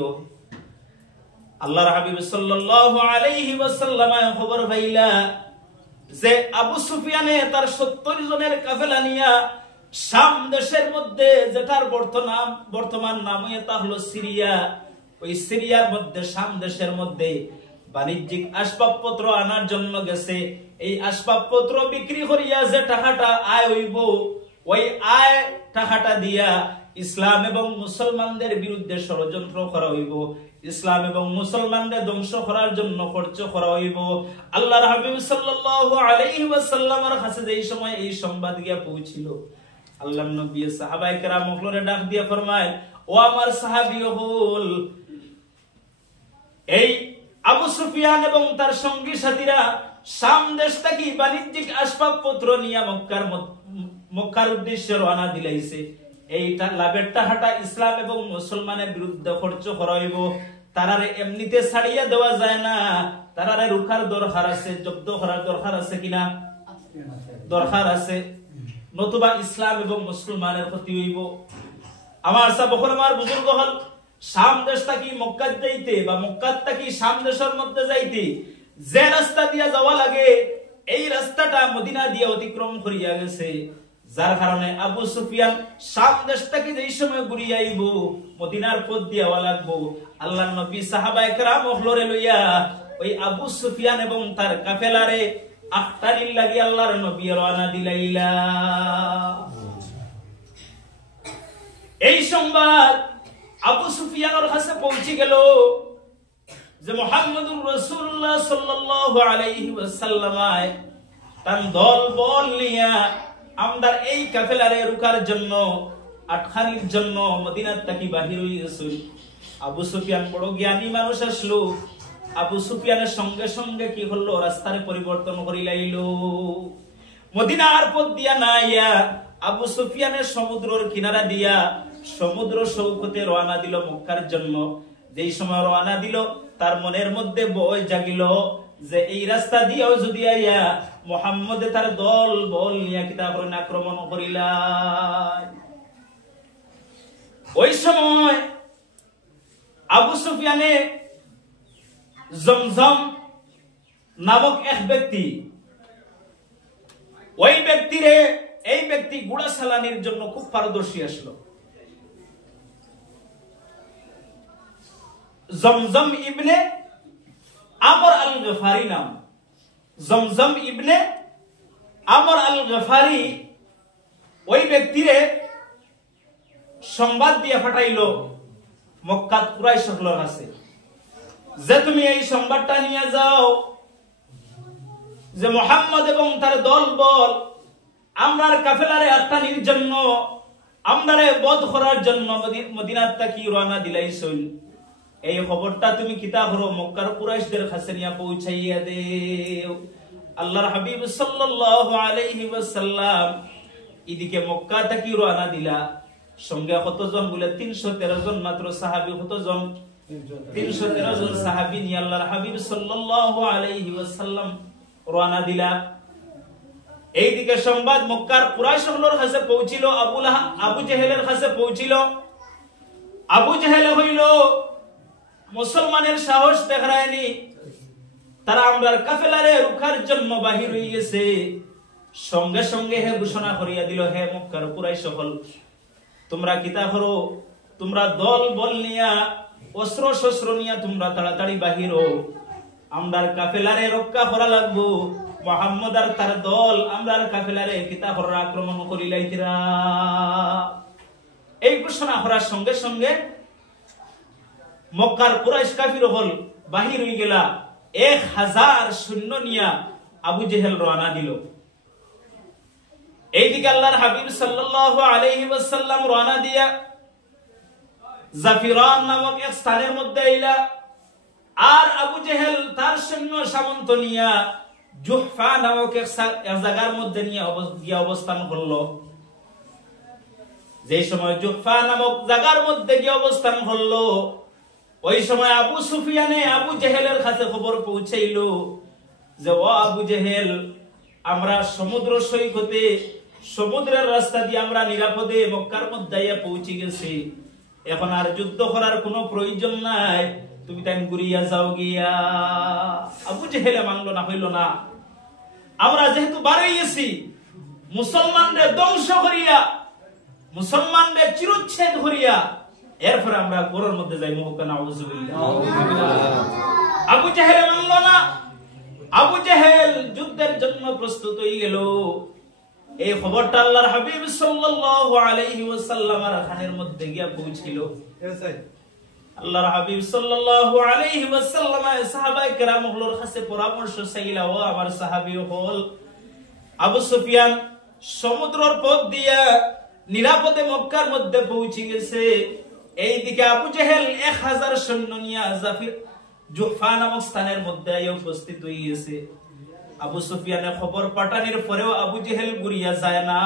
আল্লাহর হাবিব সাল্লাল্লাহু আলাইহি ওয়াসাল্লাম খবর পাইলা যে আবু সুফিয়ানে তার 70 জনের কাফেলা নিয়া শাম দেশের মধ্যে, যেটার বর্তমান নাম এটা হলো সিরিয়া, ওই সিরিয়ার মধ্যে শাম দেশের মধ্যে বাণিজ্যিক আসবাবপত্র আনার জন্য গেছে। এই আসবাবপত্র বিক্রি করিয়া যে টাকাটা আয় হইব, ওই আয় টাকাটা দিয়া ইসলাম এবং মুসলমানদের বিরুদ্ধে ষড়যন্ত্র করা হইব, ইসলাম এবং মুসলমানদের ধ্বংস করার জন্য খরচ করা হইব। আল্লাহর হাবিব সাল্লাল্লাহু আলাইহি ওয়াসাল্লামের কাছে এই সময় এই সংবাদ গিয়া পৌঁছিল। আল্লাহর নবী সাহাবায়ে কেরাম মখলরে ডাক দিয়া ফরমায়, ও আমার সাহাবীগণ, এই আবু সুফিয়ান এবং তার সঙ্গী সাথীরা শাম দেশ থেকে বাণিজ্যিক আসবাবপত্র নিয়ে মক্কার উদ্দেশ্যে রওনা দিলাইছে। এইটা লাভের টাকাটা ইসলাম এবং মুসলমানের বিরুদ্ধে খরচ করা হইব। তারারে এমনিতে ছাড়িয়ে দেওয়া যায় না, তারারে রুখার দরকার আছে, জব্দ করার দরকার আছে কিনা? দরকার আছে, নতুবা ইসলাম এবং মুসলমানের ক্ষতি হইব। আমার সাবহল, আমার বুজুর্গ হল, শাম দেশটা কি মক্কা যাইতে বা মক্কাটা কি শাম দেশের মধ্যে যাইতে যে রাস্তা দিয়া যাওয়া লাগে, এই রাস্তাটা মদিনা দিয়া অতিক্রম করিয়া গেছে। যার কারণে আবু সুফিয়ান শাম দেশটাকে যেই সময় ঘুরিয়ে আইব, মদিনার পথ দিয়া লাগবো। আল্লাহর নবী সাহাবায়ে কেরাম হলরে লইয়া ওই আবু সুফিয়ান এবং তার কাফেলারে আখতারির লাগি আল্লাহর নবী রওনা দিলাইলা। এই সংবাদ আবু সুফিয়ানের কাছে পৌঁছে গেল যে মুহাম্মদুর রাসূলুল্লাহ সাল্লাল্লাহু আলাইহি ওয়াসাল্লাম তার দল বল নিয়া আমদার এই কাফেলারে রুকার জন্য, আটখানির জন্য মদিনা থেকে বাহির হইছে। আবু সুফিয়ান বড় জ্ঞানী মানুষ আসলো। আবু সুফিয়ানের সঙ্গে সঙ্গে কি হলো, রাস্তার পরিবর্তন করিলাইল। মদিনার পথ দিয়া না আইয়া আবু সুফিয়ানের সমুদ্রের কিনারা দিয়া সমুদ্র সৈকতে রওনা দিল মক্কার জন্য। যেই সময় রওনা দিল, তার মনের মধ্যে ভয় জাগিল যে এই রাস্তা দিয়েও যদি আইয়া মুহাম্মদে তার দল বল নিয়া কিতাবের আক্রমণ করিলা। ওই সময় আবু সুফিয়ানে জমজম নামক এক ব্যক্তি, ওই ব্যক্তিরে, এই ব্যক্তি ঘোড়া চালানির জন্য খুব পারদর্শী আসলো। জমজম ইবনে আমর আল গফারি নাম। জমজম ইবনে আমর আল গফারি ওই ব্যক্তিরে সংবাদ দিয়ে পাঠাইল মক্কাত কুরাইশ সকলের কাছে যে তুমি এই সংবাদটা নিয়ে যাও যে মুহাম্মদ এবং তার দল বল আমরার কাফেলারে আটকানির জন্য, আমরারে বধ করার জন্য মদিনাত থেকে রওনা দিলাইছেন। এই খবরটা তুমি কিতা করো, মক্কার কুরাইশদের কাছে নিয়ে পৌঁছাইয়া দেও। আল্লাহর হাবিব সাল্লাল্লাহু আলাইহি ওয়াসাল্লাম এদিকে মক্কা থেকে রওনা দিলা। সঙ্গে কতজন বলে 313 জন মাত্র সাহাবী। কতজন? 313 জন সাহাবী নিয়ে আল্লাহর হাবিব সাল্লাল্লাহু আলাইহি ওয়াসাল্লাম রওনা দিলা। এইদিকে সংবাদ মক্কার কুরাইশগুলোর কাছে পৌঁছিল, আবু জেহেলের কাছে পৌঁছিল। আবু জেহেল হইল মুসলমানের সাহস দেখায়নি, তারা আমরার কাফেলারে রুখার জন্য বাহির হয়ে গেছে। সঙ্গে সঙ্গে হে ঘোষণা করিয়া দিল, হে মক্কার কুরাইশ সকল, তোমরা কিতা করো, তোমরা দল বল নিয়া অস্ত্র শস্ত্র নিয়া তোমরা তাড়াতাড়ি বাহির হও, আমরার কাফেলারে রক্ষা করা লাগবো। মুহাম্মদ আর তার দল আমরার কাফেলারে কিতা করার আক্রমণ করিলাইতিরা। এই ঘোষণা করার সঙ্গে সঙ্গে মক্কার কুরাইশ কাফির হল বাহির হয়ে গেলা। 1000 সৈন্য নিয়া আবু জেহেল রওনা দিল। এইদিকে আল্লাহর হাবিব সাল্লাল্লাহু আলাইহি ওয়াসাল্লাম রওনা দিয়া জাফিরান নামক এক স্থানের মধ্যে আইলা। আর আবু জেহেল তার সৈন্য সামন্ত নিয়া জুহফা নামক এক জায়গার মধ্যে নিয়ে গিয়ে অবস্থান করলো। যে সময় জুহফা নামক জায়গার মধ্যে গিয়ে অবস্থান করলো, ওই সময় আবু সুফিয়ানে আবু জেহেলের কাছে খবর পৌঁছাইলো যে ও আবু জেহেল, আমরা সমুদ্র সৈকতে সমুদ্রের রাস্তা দিয়ে আমরা নিরাপদে মক্কার মধ্যে পৌঁছে গেছি, এখন আর যুদ্ধ করার কোনো প্রয়োজন নাই, তুমি তাই ঘুরিয়া যাও গিয়া। আবু জেহেল মানলো না, হইল না, আমরা যেহেতু বাড়াই গেছি মুসলমানদের ধ্বংস করিয়া, মুসলমানদের চিরচ্ছেদ করিয়া, এরপরে আমরা ঘরের মধ্যে যাই মুহকা নাউযুবিল্লাহ। আবু জেহেল মানলো না। আবু জেহেল যুদ্ধের জন্য প্রস্তুত হয়ে গেল। এই খবরটা আল্লাহর হাবিব সাল্লাল্লাহু আলাইহি ওয়াসাল্লামের কানের মধ্যে গিয়া পৌঁছিল। আল্লাহর হাবিব সাল্লাল্লাহু আলাইহি ওয়াসাল্লাম সাহাবায়ে কেরামগুলোর কাছে পরামর্শ চাইলা, ও আমার সাহাবী হল, আবু সুফিয়ান সমুদ্রের পথ দিয়া নিরাপদে মক্কার মধ্যে পৌঁছে গেছে, এইদিকে আবু জেহেল 1000 সৈন্য নিয়ে জাফির জুহফা নামক স্থানের মধ্যে উপস্থিত হয়ে গেছে। আবু সুফিয়ানের খবর পাঠানোর পরেও আবু জেহেল ঘুরিয়া যায় না।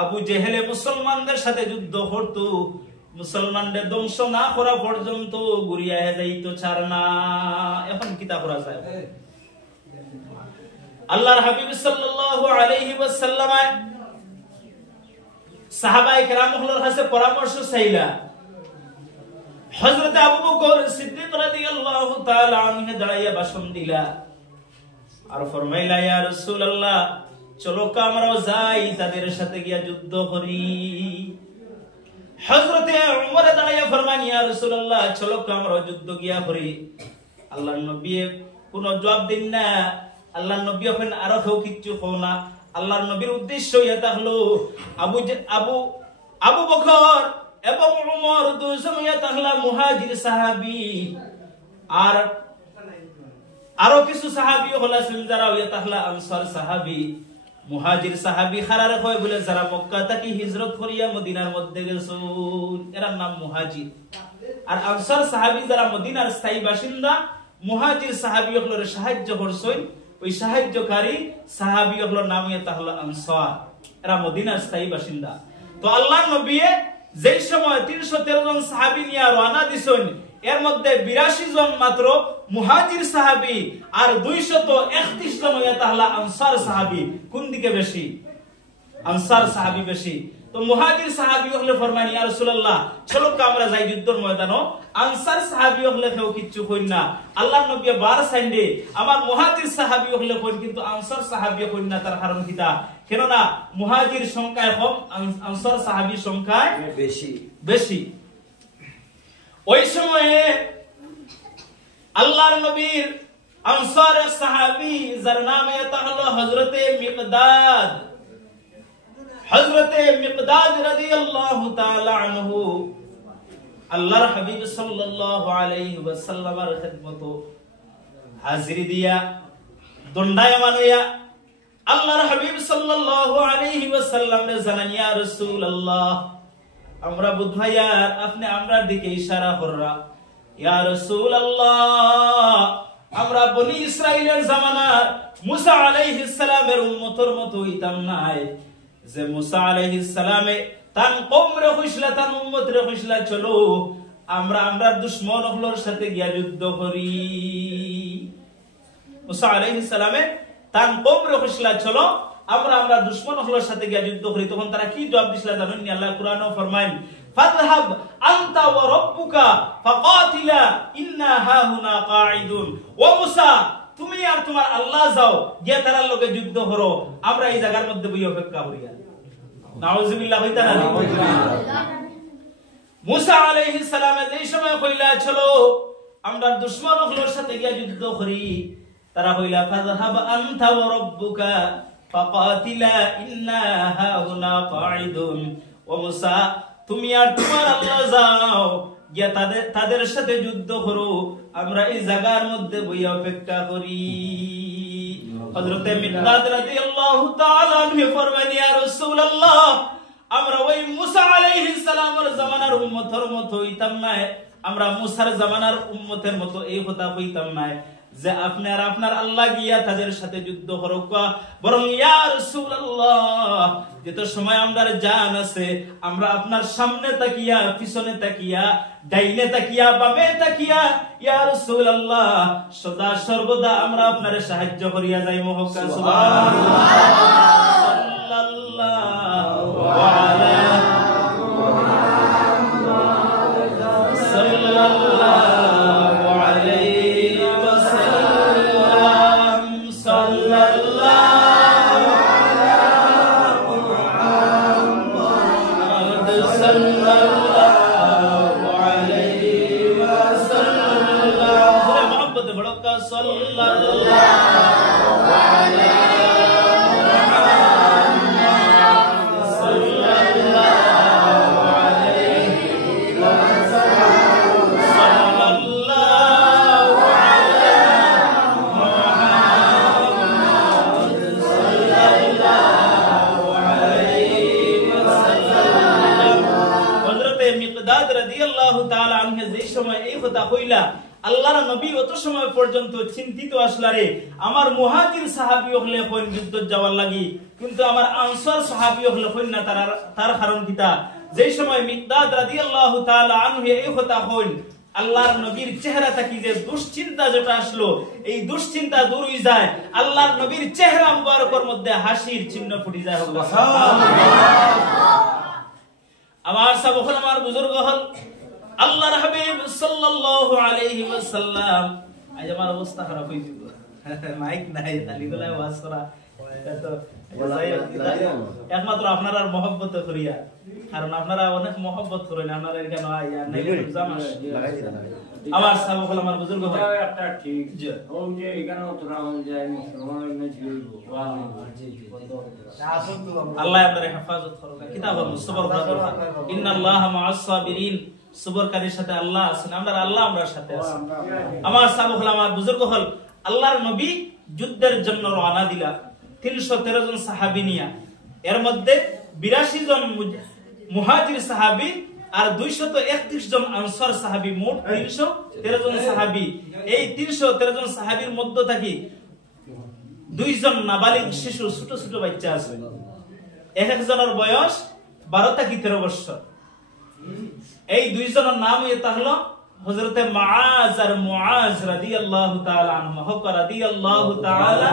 আবু জেহেলে মুসলমানদের সাথে যুদ্ধ করত, মুসলমানদের ধ্বংস না করা পর্যন্ত ঘুরিয়া যাইতো ছাড় না। এখন কিতা করা যায়? আল্লাহর হাবিব সাল্লাল্লাহু আলাইহি ওয়াসাল্লাম সাহাবায়ে কেরামগুলোর কাছে পরামর্শ চাইলা। হযরত আবু বকর সিদ্দিক রাদিয়াল্লাহু তাআলা আনহু দাঁড়াইয়া ভাষণ দিলা আর ফরমাইলা, ইয়া রাসূলুল্লাহ, চলো আমরাও যাই, তাদের সাথে গিয়া যুদ্ধ করি। হযরতে ওমর দাঁড়াইয়া ফরমান, ইয়া রাসূলুল্লাহ, চলো আমরাও যুদ্ধ গিয়া করি। আল্লাহর নবী কোন জবাব দিন না। আল্লাহর নবী এখন আরো কেউ কিচ্ছু কও না। আল্লাহর নবীর উদ্দেশ্য এটা হলো আবু বকর এবং উমর দুইজন তাহলা মুহাজির সাহাবী, আর আরো কিছু সাহাবী হলাছেন যারা তাহলা আনসার সাহাবী। মুহাজির সাহাবী খারারে হয় বলে যারা মক্কা থেকে হিজরত করিয়া মদিনার মধ্যে গেছেন, এরা নাম মুহাজির। আর আনসার সাহাবী যারা মদিনার স্থায়ী বাসিন্দা, মুহাজির সাহাবী হলোর সাহায্য করছেন, ওই সাহায্যকারী সাহাবী হলোর নাম তাহলা আনসার, এরা মদিনার স্থায়ী বাসিন্দা। তো আল্লাহর নবী যে সময় 313 জন সাহাবী নিয়ে রওনা দিছেন, এর মধ্যে 82 জন মাত্র মুহাজির সাহাবী আর 231 জন তাহলা আনসার সাহাবী। কোন দিকে বেশি? আনসার সাহাবী বেশি। তো মুহাজির সাহাবী হলে ফরমান, ইয়া রাসূলুল্লাহ, চলো আমরা যাই যুদ্ধের ময়দানে। আনসার সাহাবী হলে কেউ কিচ্ছু কইন না। আল্লাহর নবী বার সাইন্ডে আমার মুহাজির সাহাবী হলে কইন, কিন্তু আনসার সাহাবী কইন না। তার কারণ কিটা? কেননা মুহাজির সংখ্যায় কম, আনসার সাহাবী সংখ্যায় বেশি। ওই সময়ে আল্লাহর নবীর আনসার সাহাবী যার নাম এটা হলো হযরতে মিকদাদ, হযরতে মিকদাদ রাদিয়াল্লাহু তাআলা আনহু আল্লাহর হাবিব সাল্লাল্লাহু আলাইহি ওয়াসাল্লামের খিদমত হাজিরি দিয়া দণ্ডায়মান হইয়া আল্লাহর হাবিব সাল্লাল্লাহু আলাইহি ওয়াসাল্লাম রে জানান, ইয়া রাসূলুল্লাহ, আমরা বুঝাইয়ার আপনি আমরার দিকে ইশারা কররা। ইয়া রাসূলুল্লাহ, আমরা বনি ইসরাইলের জামানার মুসা আলাইহিস সালামের উম্মতের মতো হইতাম নাই, যে মুসা আলাইহিস সালামে তান কওম রে কইছলা, তান উম্মত রে কইছলা, চলো আমরা দুশমন হলোর সাথে গিয়া যুদ্ধ করি। মুসা আলাইহিস সালামে তান কওম রে কইছলা, চলো আমরা দুশমন হলোর সাথে গিয়া যুদ্ধ করি। তখন তারা কি জবাব দিছিল জানেন? আল্লাহ কুরআনে ফরমায়, ফাযহাব আনতা ওয়া রাব্বুকা ফাকাতিলা ইন্না হাহুনা কাঈদুন। ও মুসা, তুমি আর তোমার আল্লাহ যাও, গিয়া তার লগে যুদ্ধ করো, আমরা এই জায়গার মধ্যে বই অপেক্ষা করি। নাউযুবিল্লাহ হইতা না? মুসা আলাইহিস সালামে যেই সময় কইলা চলো আমরা দুশমন হলোর সাথে গিয়া যুদ্ধ করি, তারা কইলা ফাযহাব আনতা ওয়া রাব্বুকা ফাকাতিলা ইন্না হাহুনা কাঈদুন। ও মুসা, তুমি আর তোমার আল্লাহ যাও, গিয়া তাদের সাথে যুদ্ধ করো, আমরা এই জায়গার মধ্যে বইয়া অপেক্ষা করি। হযরতে মিকদাদ রাদিয়াল্লাহু তাআলা আনহু ফরমান, ইয়া রাসূলুল্লাহ, আমরা ওই মুসা আলাইহিস সালামের জামানার উম্মতের মতো হইতাম না, আমরা মুসার জামানার উম্মতের মতো এই কথা হইতাম না, যে আপনি আর আপনার আল্লাহ গিয়া তাদের সাথে যুদ্ধ করুক, বরং ইয়া রাসূলুল্লাহ যত সময় আমাদের জান আছে আমরা আপনার সামনে তাকিয়া, পিছনে তাকিয়া, ডাইনে তাকিয়া, বামে তাকিয়া ইয়া রাসূলুল্লাহ সদা সর্বদা আমরা আপনার সাহায্য করিয়া যাইব। সুবহানাল্লাহ সাল্লাল্লাহু আলাইহি ওয়াসাল্লাম সাল্লাল্লাহু আলাইহি ওয়াসাল্লাম মোহাম্মদ বড়কা সাল্লাল্লাহু আলাইহি আল্লাহর নবী অত সময় পর্যন্ত চিন্তিত আসলারে আমার মুহাজির সাহাবী হলে কোন যুদ্ধ যাওয়ার লাগি, কিন্তু আমার আনসার সাহাবী হলে কোন না তার কারণ কিতা। যেই সময় মিকদাদ রাদিয়াল্লাহু তাআলা আনহু এই কথা হইল, আল্লাহর নবীর চেহারা থাকি যে দুশ্চিন্তা যেটা আসলো এই দুশ্চিন্তা দূর হয়ে যায়, আল্লাহর নবীর চেহারা মুবারকের মধ্যে হাসির চিহ্ন ফুটে যায়। আমার সাবহল আমার বুজুর্গ হল আল্লাহর হাবিব সাল্লাল্লাহু আলাইহি ওয়াসাল্লাম। আজ আমার অবস্থা খারাপ হয়ে যাব, মাইক নাই, খালি গলায় ওয়াজ করা তো একমাত্র আপনারা মহব্বত করিয়া, কারণ আপনারা অনেক মহব্বত করেন, আপনারা এখানে আইয়া নাই জামাস আমার সাবহল আমার বুজুর্গ হল একটা ঠিক যে ও যে এখানে তোরা যায় মুসলমান ছিল আল্লাহ আপনার হেফাজত করুক। কিতাব সবর করা, ইন্নাল্লাহা মা'আস সাবিরিন, সবরকারীর সাথে আল্লাহ আছেন, আমরা আল্লাহ আমরার সাথে আছেন। আমার সাবহল আমার বুজুর্গ হল আল্লাহর নবী যুদ্ধের জন্য রওনা দিলা 313 জন সাহাবী নিয়া, এর মধ্যে 82 জন মুহাজির সাহাবী আর 231 জন আনসার সাহাবী, মোট 313 জন সাহাবী। এই 313 জন সাহাবীর মধ্যে থাকি 2 জন নাবালিগ শিশু, ছোট ছোট বাচ্চা আছে, এক একজনের বয়স 12 থেকে 13 বছর। এই 2 জনের নাম এটা হলো হযরতে মুআজ আর মুআজ রাদিয়াল্লাহু তাআলা আনহুমা, হক রাদিয়াল্লাহু তাআলা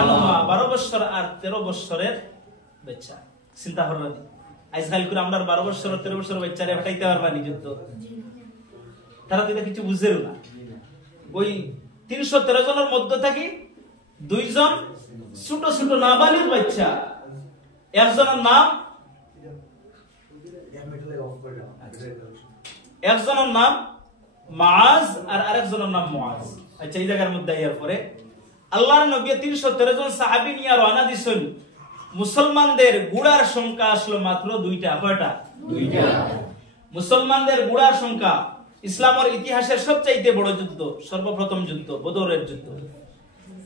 আনহুমা, 12 বছর আর 13 বছরের বাচ্চা। চিন্তা করবেন আজকাল করে আমরা 12 বছর 13 বছর বাচ্চারে হটাইতে পারবা নি যুদ্ধ, তারা তো কিছু বুঝেও না। ওই 313 জনের মধ্যে থাকি 2 জন ছোট ছোট নাবালিগ বাচ্চা, একজনের নাম মুআজ আর আরেকজনের নাম মুআজ। আচ্ছা, এই জায়গার মধ্যে এর পরে আল্লাহর নবী 313 জন সাহাবী নিয়ে রওনা দিছেন। মুসলমানদের গুড়ার সংখ্যা আসলো মাত্র 2টা। কয়টা? 2টা। মুসলমানদের গুড়ার সংখ্যা ইসলামের ইতিহাসের সবচাইতে বড় যুদ্ধ, সর্বপ্রথম যুদ্ধ বদরের যুদ্ধ।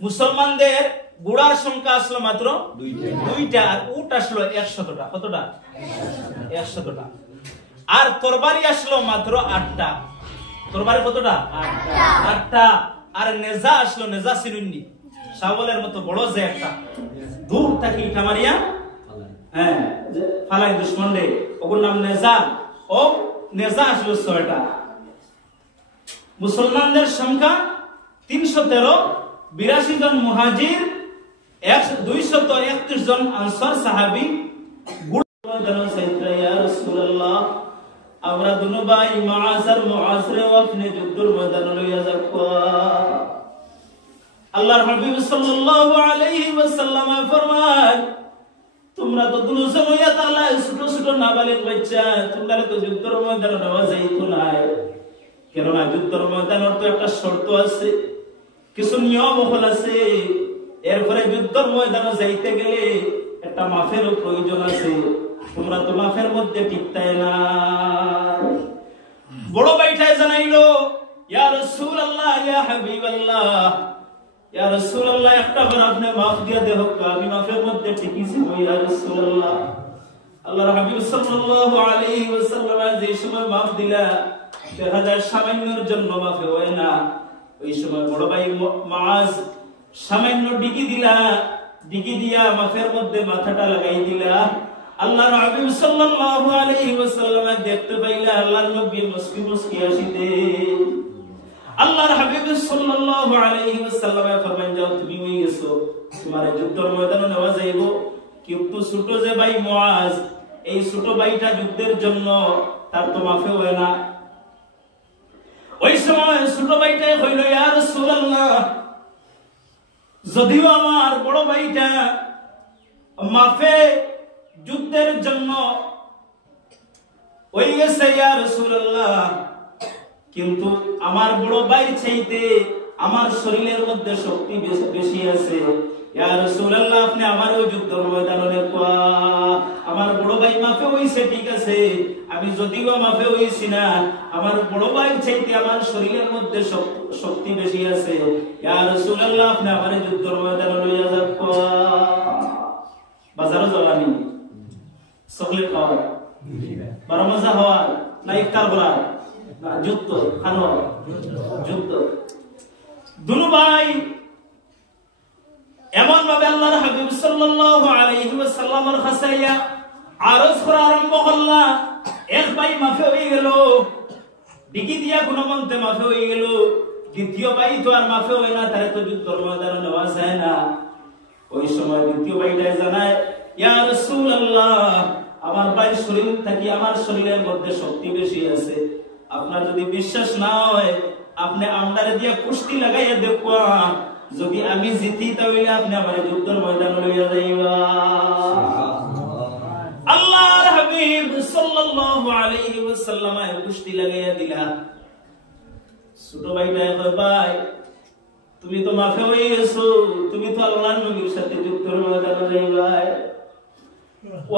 মুসলমানদের গুড়ার সংখ্যা আসলো মাত্র 2টা, আর উট আসলো 100টা। কতটা? 100টা। আর তরবারি আসলো মাত্র 8টা। তরবারি কতটা? 8টা। আর নেজা আসলো, নেজা সিনুন্নি, শাওলের মতো বড় যে একটা, দূর থেকে কামারিয়া ফালাই দুশমন রে, ওর নাম নেজা। ও নেজা আসলো 6টা। মুসলমানদের সংখ্যা 313, 82 জন মুহাজির, 231 জন আনসার সাহাবী। আমরা দুনো ভাই মুআজ আর মুআজ রে আপনি যুদ্ধের ময়দানে লইয়া যাও। আল্লাহর হাবিব সাল্লাল্লাহু আলাইহি ওয়াসাল্লাম ফরমায়, তোমরা তো দুজন হইয়া তাআলা ছোট ছোট নাবালিগ বাচ্চা, তোমরা তো যুদ্ধের ময়দানে নেওয়া যাইতো না। কেননা যুদ্ধের ময়দানের তো একটা শর্ত আছে, কিছু নিয়ম হল আছে। এরপরে যুদ্ধের ময়দানে যাইতে গেলে একটা মাফেরও প্রয়োজন আছে। তোমরা তো মাফের মধ্যে টিকতাই না। বড় ভাইটাই জানাইলো, ইয়া রাসূলুল্লাহ, ইয়া হাবিবাল্লাহ, ইয়া রাসূলুল্লাহ, একটা বার আপনি মাফ দিয়ে দেহ, আমি মাফের মধ্যে টিকিছি ইয়া রাসূলুল্লাহ। আল্লাহর হাবিব সাল্লাল্লাহু আলাইহি ওয়াসাল্লাম যে সময় মাফ দিলা, দেখা যায় সামান্যর জন্য মাফ হয় না, ওই সময় বড় ভাই মুআজ সামান্য ডিগি দিয়া মাথার মধ্যে মাথাটা লাগাই দিলা। আল্লাহর হাবিব সাল্লাল্লাহু আলাইহি ওয়াসাল্লাম দেখতে পাইলা আল্লাহর নবী মুস্কি মুস্কি হাসিতে। আল্লাহর হাবিব সাল্লাল্লাহু আলাইহি ওয়াসাল্লাম ফরমান, যাও তুমি হয়ে গেছো, তোমার যুদ্ধের ময়দানে নেওয়া যাইব, কিন্তু ছোট যে ভাই মুআজ, এই ছোট ভাইটা যুদ্ধের জন্য তার তো মাফে হয় না। ওই সময় ছোট ভাইটাই হইল, ইয়া রাসূলুল্লাহ, যদিও আমার বড় ভাইটা মাফে যুদ্ধের জন্য ওই গেছে ইয়া রাসূলুল্লাহ, কিন্তু আমার বড় ভাই চাইতে আমার শরীরের মধ্যে শক্তি বেশি আছে। ইয়া রাসূলুল্লাহ, আপনি আমারও যুদ্ধের ময়দানে আমার বড় ভাই মাফে হইছে ঠিক আছে, আমি যদিও মাফে হইছি না, আমার বড় ভাই চাইতে আমার শরীরের মধ্যে শক্তি বেশি আছে। ইয়া রাসূলুল্লাহ, আপনি আমার যুদ্ধের ময়দানে লইয়া যান। বাজারও যাওয়ানি, চকলেট খাওয়া, বড় মজা হওয়ার না ইফতার করার না যুদ্ধ খানো যুদ্ধ। দুনু ভাই এমন ভাবে আল্লাহর হাবিব সাল্লাল্লাহু আলাইহি ওয়াসাল্লামের কাছে আরজ করা আরম্ভ করলা। এক ভাই মাফে হয়ে গেল, ডিগি দিয়া কোন মন্তে মাফে হয়ে গেল, দ্বিতীয় ভাই তো আর মাফে হয় না, তারে তো যুদ্ধের ময়দানে নেওয়া যায় না। ওই সময় দ্বিতীয় ভাইটাই জানায়, ইয়া রাসূলুল্লাহ, আমার ভাই শরীর থেকে আমার শরীরের মধ্যে শক্তি বেশি আছে, আপনার যদি বিশ্বাস না হয় আপনি আমদারে দিয়া কুস্তি লাগাইয়া দেখবা, যদি আমি জিতি তাহলে আপনি আমার যুদ্ধের ময়দানে লইয়া যাইবা। আল্লাহর হাবিব সাল্লাল্লাহু আলাইহি ওয়াসাল্লাম কুস্তি লাগাইয়া দিলা। ছোট ভাইটা কয়, ভাই তুমি তো মাফে হয়ে গেছো, তুমি তো আল্লাহর নবীর সাথে যুদ্ধের ময়দানে যাইবা।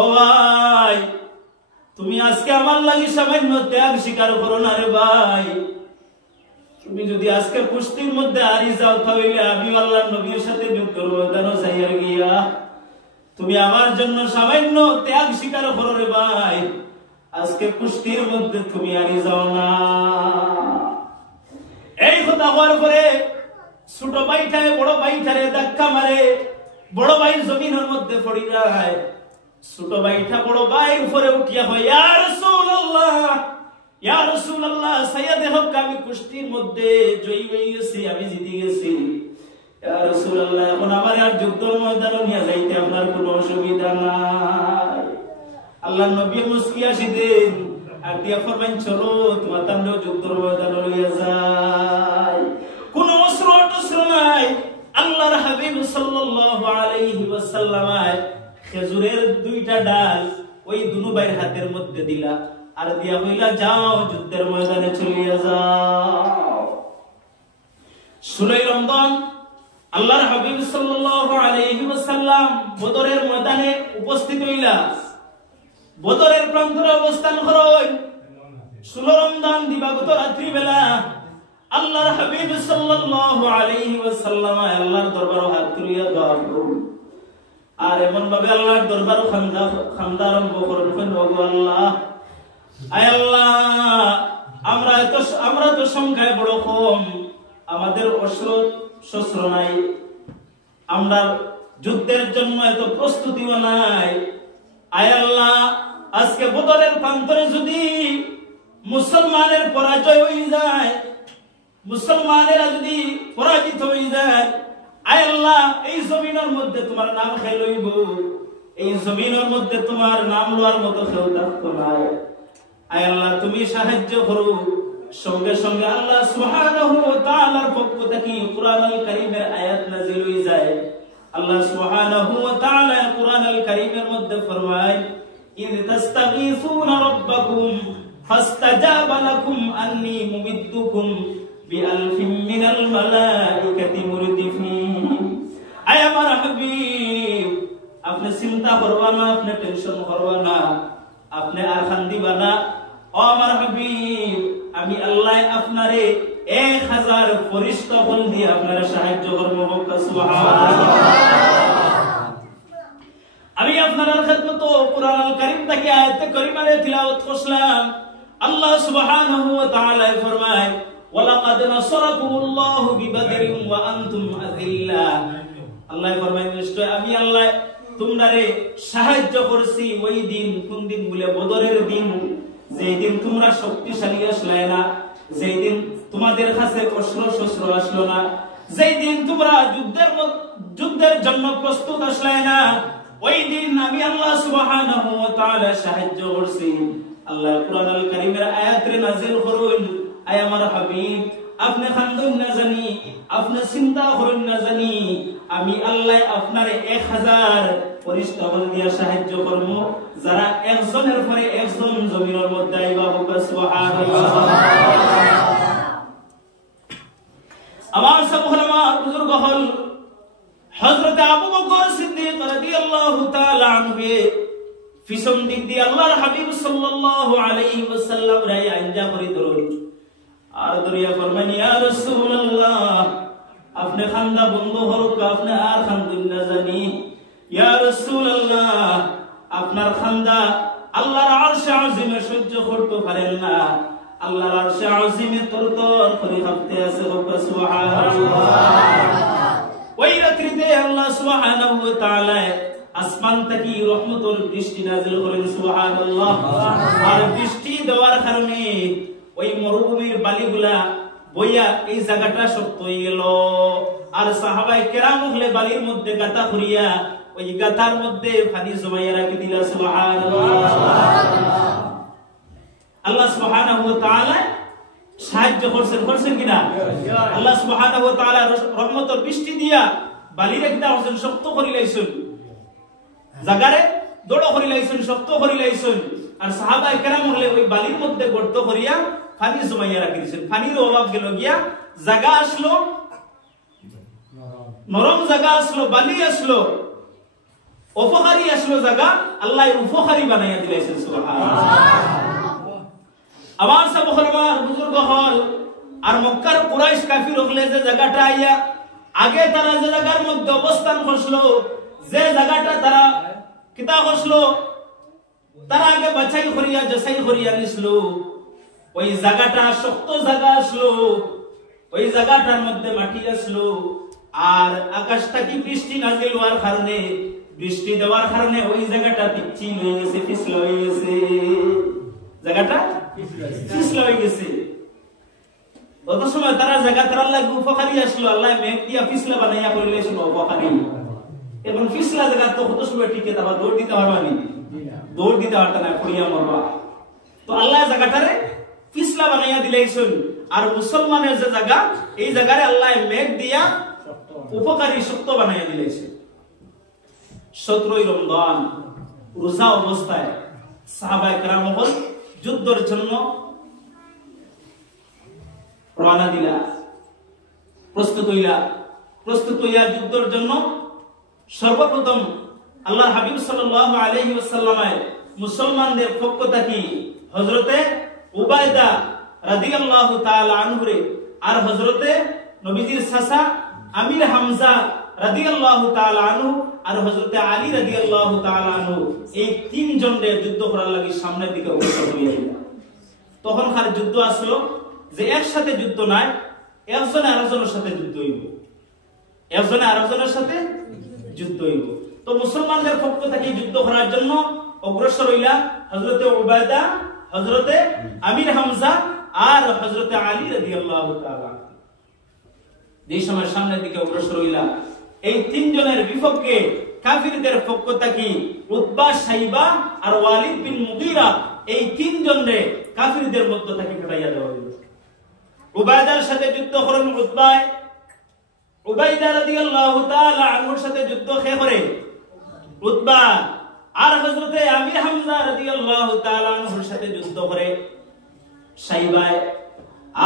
ও ভাই, তুমি আজকে আমার লাগি সামান্য ত্যাগ স্বীকার করো না রে ভাই, তুমি যদি আজকে কুস্তির মধ্যে হারি যাও তাহলে আমি আল্লাহর নবীর সাথে যুদ্ধের ময়দানে যাইয়া গিয়া তুমি আমার জন্য সামান্য ত্যাগ স্বীকার করো রে ভাই, আজকে কুস্তির মধ্যে তুমি হারি যাও না। এই কথা হওয়ার পরে ছোট ভাইটারে বড় ভাইটারে ধাক্কা মারে, বড় ভাই জমিনের মধ্যে পড়ে যায়। ছোট ভাইটা বড় ভাইয়ের উপরে উঠিয়া হয়, ইয়া রাসূলুল্লাহ, ইয়া রাসূলুল্লাহ, সাইয়্যিদ হক, আমি কুস্তির মধ্যে জয়ী হয়ে গেছি, আমি জিতে গেছি। ইয়া রাসূলুল্লাহ, এখন আমার আর যুদ্ধের ময়দানে নিয়ে যাইতে আপনার কোনো অসুবিধা নাই। আল্লাহর নবী মুস্কি হাসিতেন আর দিয়া ফরমান, চলো তোমার তান্ডব যুদ্ধের ময়দানে লইয়া যায়। কোন অস্ত্র নাই। আল্লাহর হাবিব সাল্লাল্লাহু আলাইহি ওয়াসাল্লাম খেজুরের দুইটা ডাল ওই দুনু ভাইয়ের হাতের মধ্যে দিলা আর দিয়া কইলা, যাও যুদ্ধের ময়দানে চলিয়া যাও। 16 রমজান আল্লাহর হাবিব সাল্লাল্লাহু আলাইহি ওয়াসাল্লাম বদরের ময়দানে উপস্থিত হইলা। বদরের প্রান্তরে অবস্থান করেন। 16 রমজান দিবাগত রাত্রি বেলা আল্লাহর হাবিব সাল্লাল্লাহু আলাইহি ওয়াসাল্লাম আল্লাহর দরবারে হাত তুলিয়া দোয়া করুন। আর এমন ভাবে আল্লাহর দরবারে খামদা আরম্ভ করবেন, ওগো আল্লাহ, আয় আল্লাহ, আমরা তো সংখ্যায় বড় কম, আমাদের অস্ত্র নাই, আমরা যুদ্ধের জন্য এত প্রস্তুতিও নাই। আয় আল্লাহ, আজকে বদরের প্রান্তরে যদি মুসলমানের পরাজয় হয়ে যায়, মুসলমানেরা যদি পরাজিত হয়ে যায়, আয় আল্লাহ, এই জমিনের মধ্যে তোমার নাম খেয়ে লইব, এই জমিনের মধ্যে তোমার নাম লওয়ার মতো কেউ থাকতো না। আয় আল্লাহ, তুমি সাহায্য করো। সঙ্গে সঙ্গে আল্লাহ সুবহানাহু ওয়া তাআলার পক্ষ থেকে কুরআনুল কারীমের আয়াত নাযিল হয়ে যায়। আল্লাহ সুবহানাহু ওয়া তাআলা কুরআনুল কারীমের মধ্যে ফরমায়, ইয তাস্তাগীসুনা রাব্বাকুম ফাস্তাজাবা লাকুম আন্নী মুমিদ্দুকুম বিআলফিন মিনাল মালাইকাতি মুরদিফিন। আয় আমার হাবিব, আপনি চিন্তা করবা না, আপনি টেনশন করবা না, আপনি আর খান্দিবা না। ও আমার হাবিব, আমি আল্লাহ আপনারে 1000 ফেরেশতা বল দিয়ে আপনারা সাহায্য করব। সুবহানাল্লাহ। আমি আপনার খেদমত কুরআনুল কারীম থেকে আয়াত কারীমারে তিলাওয়াত করলাম। আল্লাহ সুবহানাহু ওয়া তাআলা ফরমায়, ওয়ালাকাদ নাসারাকুমুল্লাহু বিবাদরিন ওয়া আনতুম আযিল্লা। আল্লাহ ফরমায় নিশ্চয় আমি আল্লাহ তোমরারে সাহায্য করছি ওই দিন, কোন দিন বলে বদরের দিন, যেই দিন তোমরা শক্তিশালী আসলে না, যেই দিন তোমাদের কাছে অস্ত্র শস্ত্র আসলো না, যেই দিন তোমরা যুদ্ধের জন্য প্রস্তুত আসলে না, ওই দিন আমি আল্লাহ সুবহানাহু ওয়া তাআলা সাহায্য করছি। আল্লাহ কুরআনুল কারীমের আয়াতে নাযিল করুন, আয় আমার হাবিব আপনি খান্দুন না জানি, আপনি চিন্তা করুন না জানি, আমি আল্লাহ আপনারে 1000 ফেরেশতা দিয়া সাহায্য করব, যারা একজনের পরে একজন জমিনের মধ্যে আইবা হোক সুবহানাল্লাহ। আমার সামনে বুজুর্গ হল হযরত আবু বকর সিদ্দিক রাদিয়াল্লাহু তাআলা আনহু পিছন দিক দিয়ে আল্লাহর হাবিব সাল্লাল্লাহু আলাইহি ওয়াসাল্লাম রাই আইনজা করে ধরুন আর দরিয়া ফরমানি ইয়া রাসূলুল্লাহ আপনি খান্দা বন্ধ হোক, আপনি আর খান্দুন না জানি, ইয়া রাসূলুল্লাহ আপনার খান্দা আল্লাহর আরশে আজিমে সহ্য করতে পারেন না, আল্লাহর আরশে আজিমে তরতর করে কাঁপতে আছে সুবহানাল্লাহ। ওই রাত্রিতে আল্লাহ সুবহানাহু ওয়া তাআলা আসমান থেকে রহমতের বৃষ্টি নাযিল করেন সুবহানাল্লাহ। আর বৃষ্টি দেওয়ার কারণে ওই মরুভূমির বালিগুলা বইয়া এই জায়গাটা শক্ত হয়ে গেল, আর সাহাবায়ে কেরাম হলে বালির মধ্যে গাতা করিয়া ওই গাতার মধ্যে পানি জমাইয়া রাখি দিল সুবহানাল্লাহ। আল্লাহ সুবহানাহু ওয়া তাআলা সাহায্য করছেন কিনা? আল্লাহ সুবহানাহু ওয়া তাআলা রহমতের বৃষ্টি দিয়া বালিরে কিনা হচ্ছেন শক্ত করি লাইছেন, জাগারে দড় করি লাইছেন, শক্ত করি লাইছেন, আর সাহাবায়ে কেরাম হলে ওই বালির মধ্যে গর্ত করিয়া পানি জমাইয়া রাখি দিয়েছেন। পানির অভাব গেল গিয়া, জায়গা আসলো নরম, জায়গা আসলো, বালি আসলো, উপকারী আসলো জায়গা, আল্লাহ উপকারী বানাইয়া দিয়েছেন সুবহানাল্লাহ। আমার সব হলমার বুজুর্গ হল আর মক্কার কুরাইশ কাফির হলে যে জায়গাটা আইয়া আগে তারা যে জায়গার মধ্যে অবস্থান করলো, যে জায়গাটা তারা কিতা করলো, তারা আগে বাছাই করিয়া যাচাই করিয়া নিছিল, ওই জায়গাটা শক্ত জায়গা আসলো, ওই জায়গাটার মধ্যে মাটি আসলো, আর আকাশটা কি বৃষ্টি নাযিল হওয়ার কারণে, বৃষ্টি দেওয়ার কারণে ওই জায়গাটা পিচ্ছিল হয়ে গেছে, পিছলা হয়ে গেছে, জায়গাটা পিছলা হয়ে গেছে। অত সময় তারা জায়গা তার আল্লাহ উপকারী আসলো, আল্লাহ মেঘ দিয়া পিছলা বানাইয়া করলে উপকারী। এখন পিছলা জায়গা তো কত সময় টিকে থাকবা, দৌড় দিতে পারবা নি? দৌড় দিতে পারত না, পড়িয়া মরবা। তো আল্লাহ জায়গাটারে পিছলা বানাইয়া দিলেছেন, আর মুসলমানের যে জায়গা, এই জায়গায় আল্লাহ মেঘ দিয়া উপকারী শক্ত বানাইয়া দিলেছেন। 17 রমজান রোজা অবস্থায় সাহাবায়ে কেরাম যুদ্ধের জন্য রওনা দিলা, প্রস্তুত হইয়া যুদ্ধের জন্য সর্বপ্রথম আল্লাহর হাবিব সাল্লাল্লাহু আলাইহি ওয়াসাল্লাম মুসলমানদের পক্ষ থেকে হযরতে উবাইদা রাদিয়াল্লাহু তাআলা আনহুরে আর হযরতে নবীজির চাচা আমির হামজা রাদিয়াল্লাহু তাআলা আনহু আর হযরতে আলী রাদিয়াল্লাহু তাআলা আনহু, এই তিনজনের যুদ্ধ করার লাগি সামনের দিকে অগ্রসর হইয়া গেল। তখন কার যুদ্ধ আসলো যে একসাথে যুদ্ধ নাই, একজনে আরেকজনের সাথে যুদ্ধ হইব, একজনে আরেকজনের সাথে যুদ্ধ হইব। তো মুসলমানদের পক্ষ থেকে যুদ্ধ করার জন্য অগ্রসর হইলা হযরতে উবাইদা, হযরতে আমির হামজা আর হযরতে আলী রাদিয়াল্লাহু তাআলা। এই সময় সামনের দিকে অগ্রসর হইলা, এই তিনজনের বিপক্ষে কাফিরদের পক্ষ থেকে উতবা, শাইবা আর ওয়ালিদ বিন মুগীরা, এই তিনজনরে কাফিরদের মধ্য থেকে ফেটাইয়া দেওয়া হইল। উবাইদার সাথে যুদ্ধ করেন উবাইদা রাদিয়াল্লাহু তাআলা আনহুর সাথে যুদ্ধ কে করে উতবা, আর হযরতে আমির হামজা রাদিয়াল্লাহু তাআলা আনহুর সাথে যুদ্ধ করে শাইবা,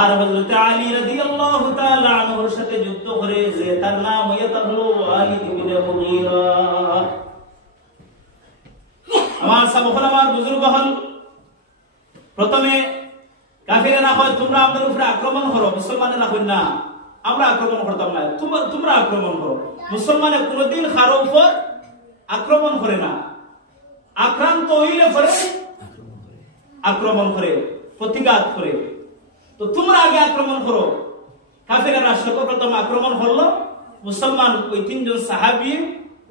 আর হযরতে আলী রাদিয়াল্লাহু তাআলা আনহুর সাথে যুদ্ধ করে যে তার নাম হলো ওয়ালিদ ইবনে মুগীরা। আমার সাহাবায়ে আমার বুজুর্গ হল প্রথমে কাফিরেরা কয় তোমরা আমাদের উপরে আক্রমণ করো, মুসলমানেরা কয় না আমরা আক্রমণ করতাম না, তোমরা আক্রমণ করো। মুসলমানে কোনদিন কারো উপর আক্রমণ করে না, আক্রান্ত হইলে পরে আক্রমণ করে, প্রতিঘাত করে। তো তোমরা আগে আক্রমণ করো। কাফেররা সর্বপ্রথম আক্রমণ করলো মুসলমান ওই তিনজন সাহাবী।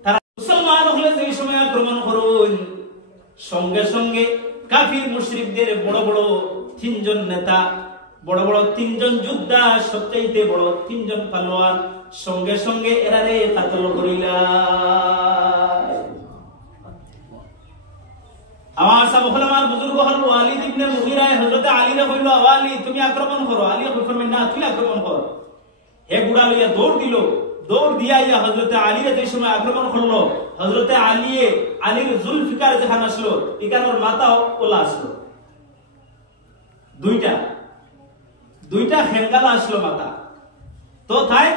তারা মুসলমান হলে যে সময় আক্রমণ করুন, সঙ্গে সঙ্গে কাফির মুশরিকদের বড় বড় তিনজন নেতা, বড় বড় তিনজন যোদ্ধা, সবচাইতে বড় তিনজন পালোয়ান সঙ্গে সঙ্গে এরারে কাতল করিলা। আমার সাহাবায়ে বুজুর্গ হল ওয়ালিদ ইবনে মুগীরা হযরত আলী রে কইলো, ওয়ালি তুমি আক্রমণ করো। আলী কইলেন না, তুই আক্রমণ কর। হে বুড়া লইয়া দৌড় দিল। দৌড় দিয়া হযরত আলী রে যে সময় আক্রমণ করলো, হযরত আলীর জুলফিকার যেখানে আসলো, এখানের মাথাও ওলা আসলো, দুইটা হেঙ্গালা আসলো মাথা। তো তাই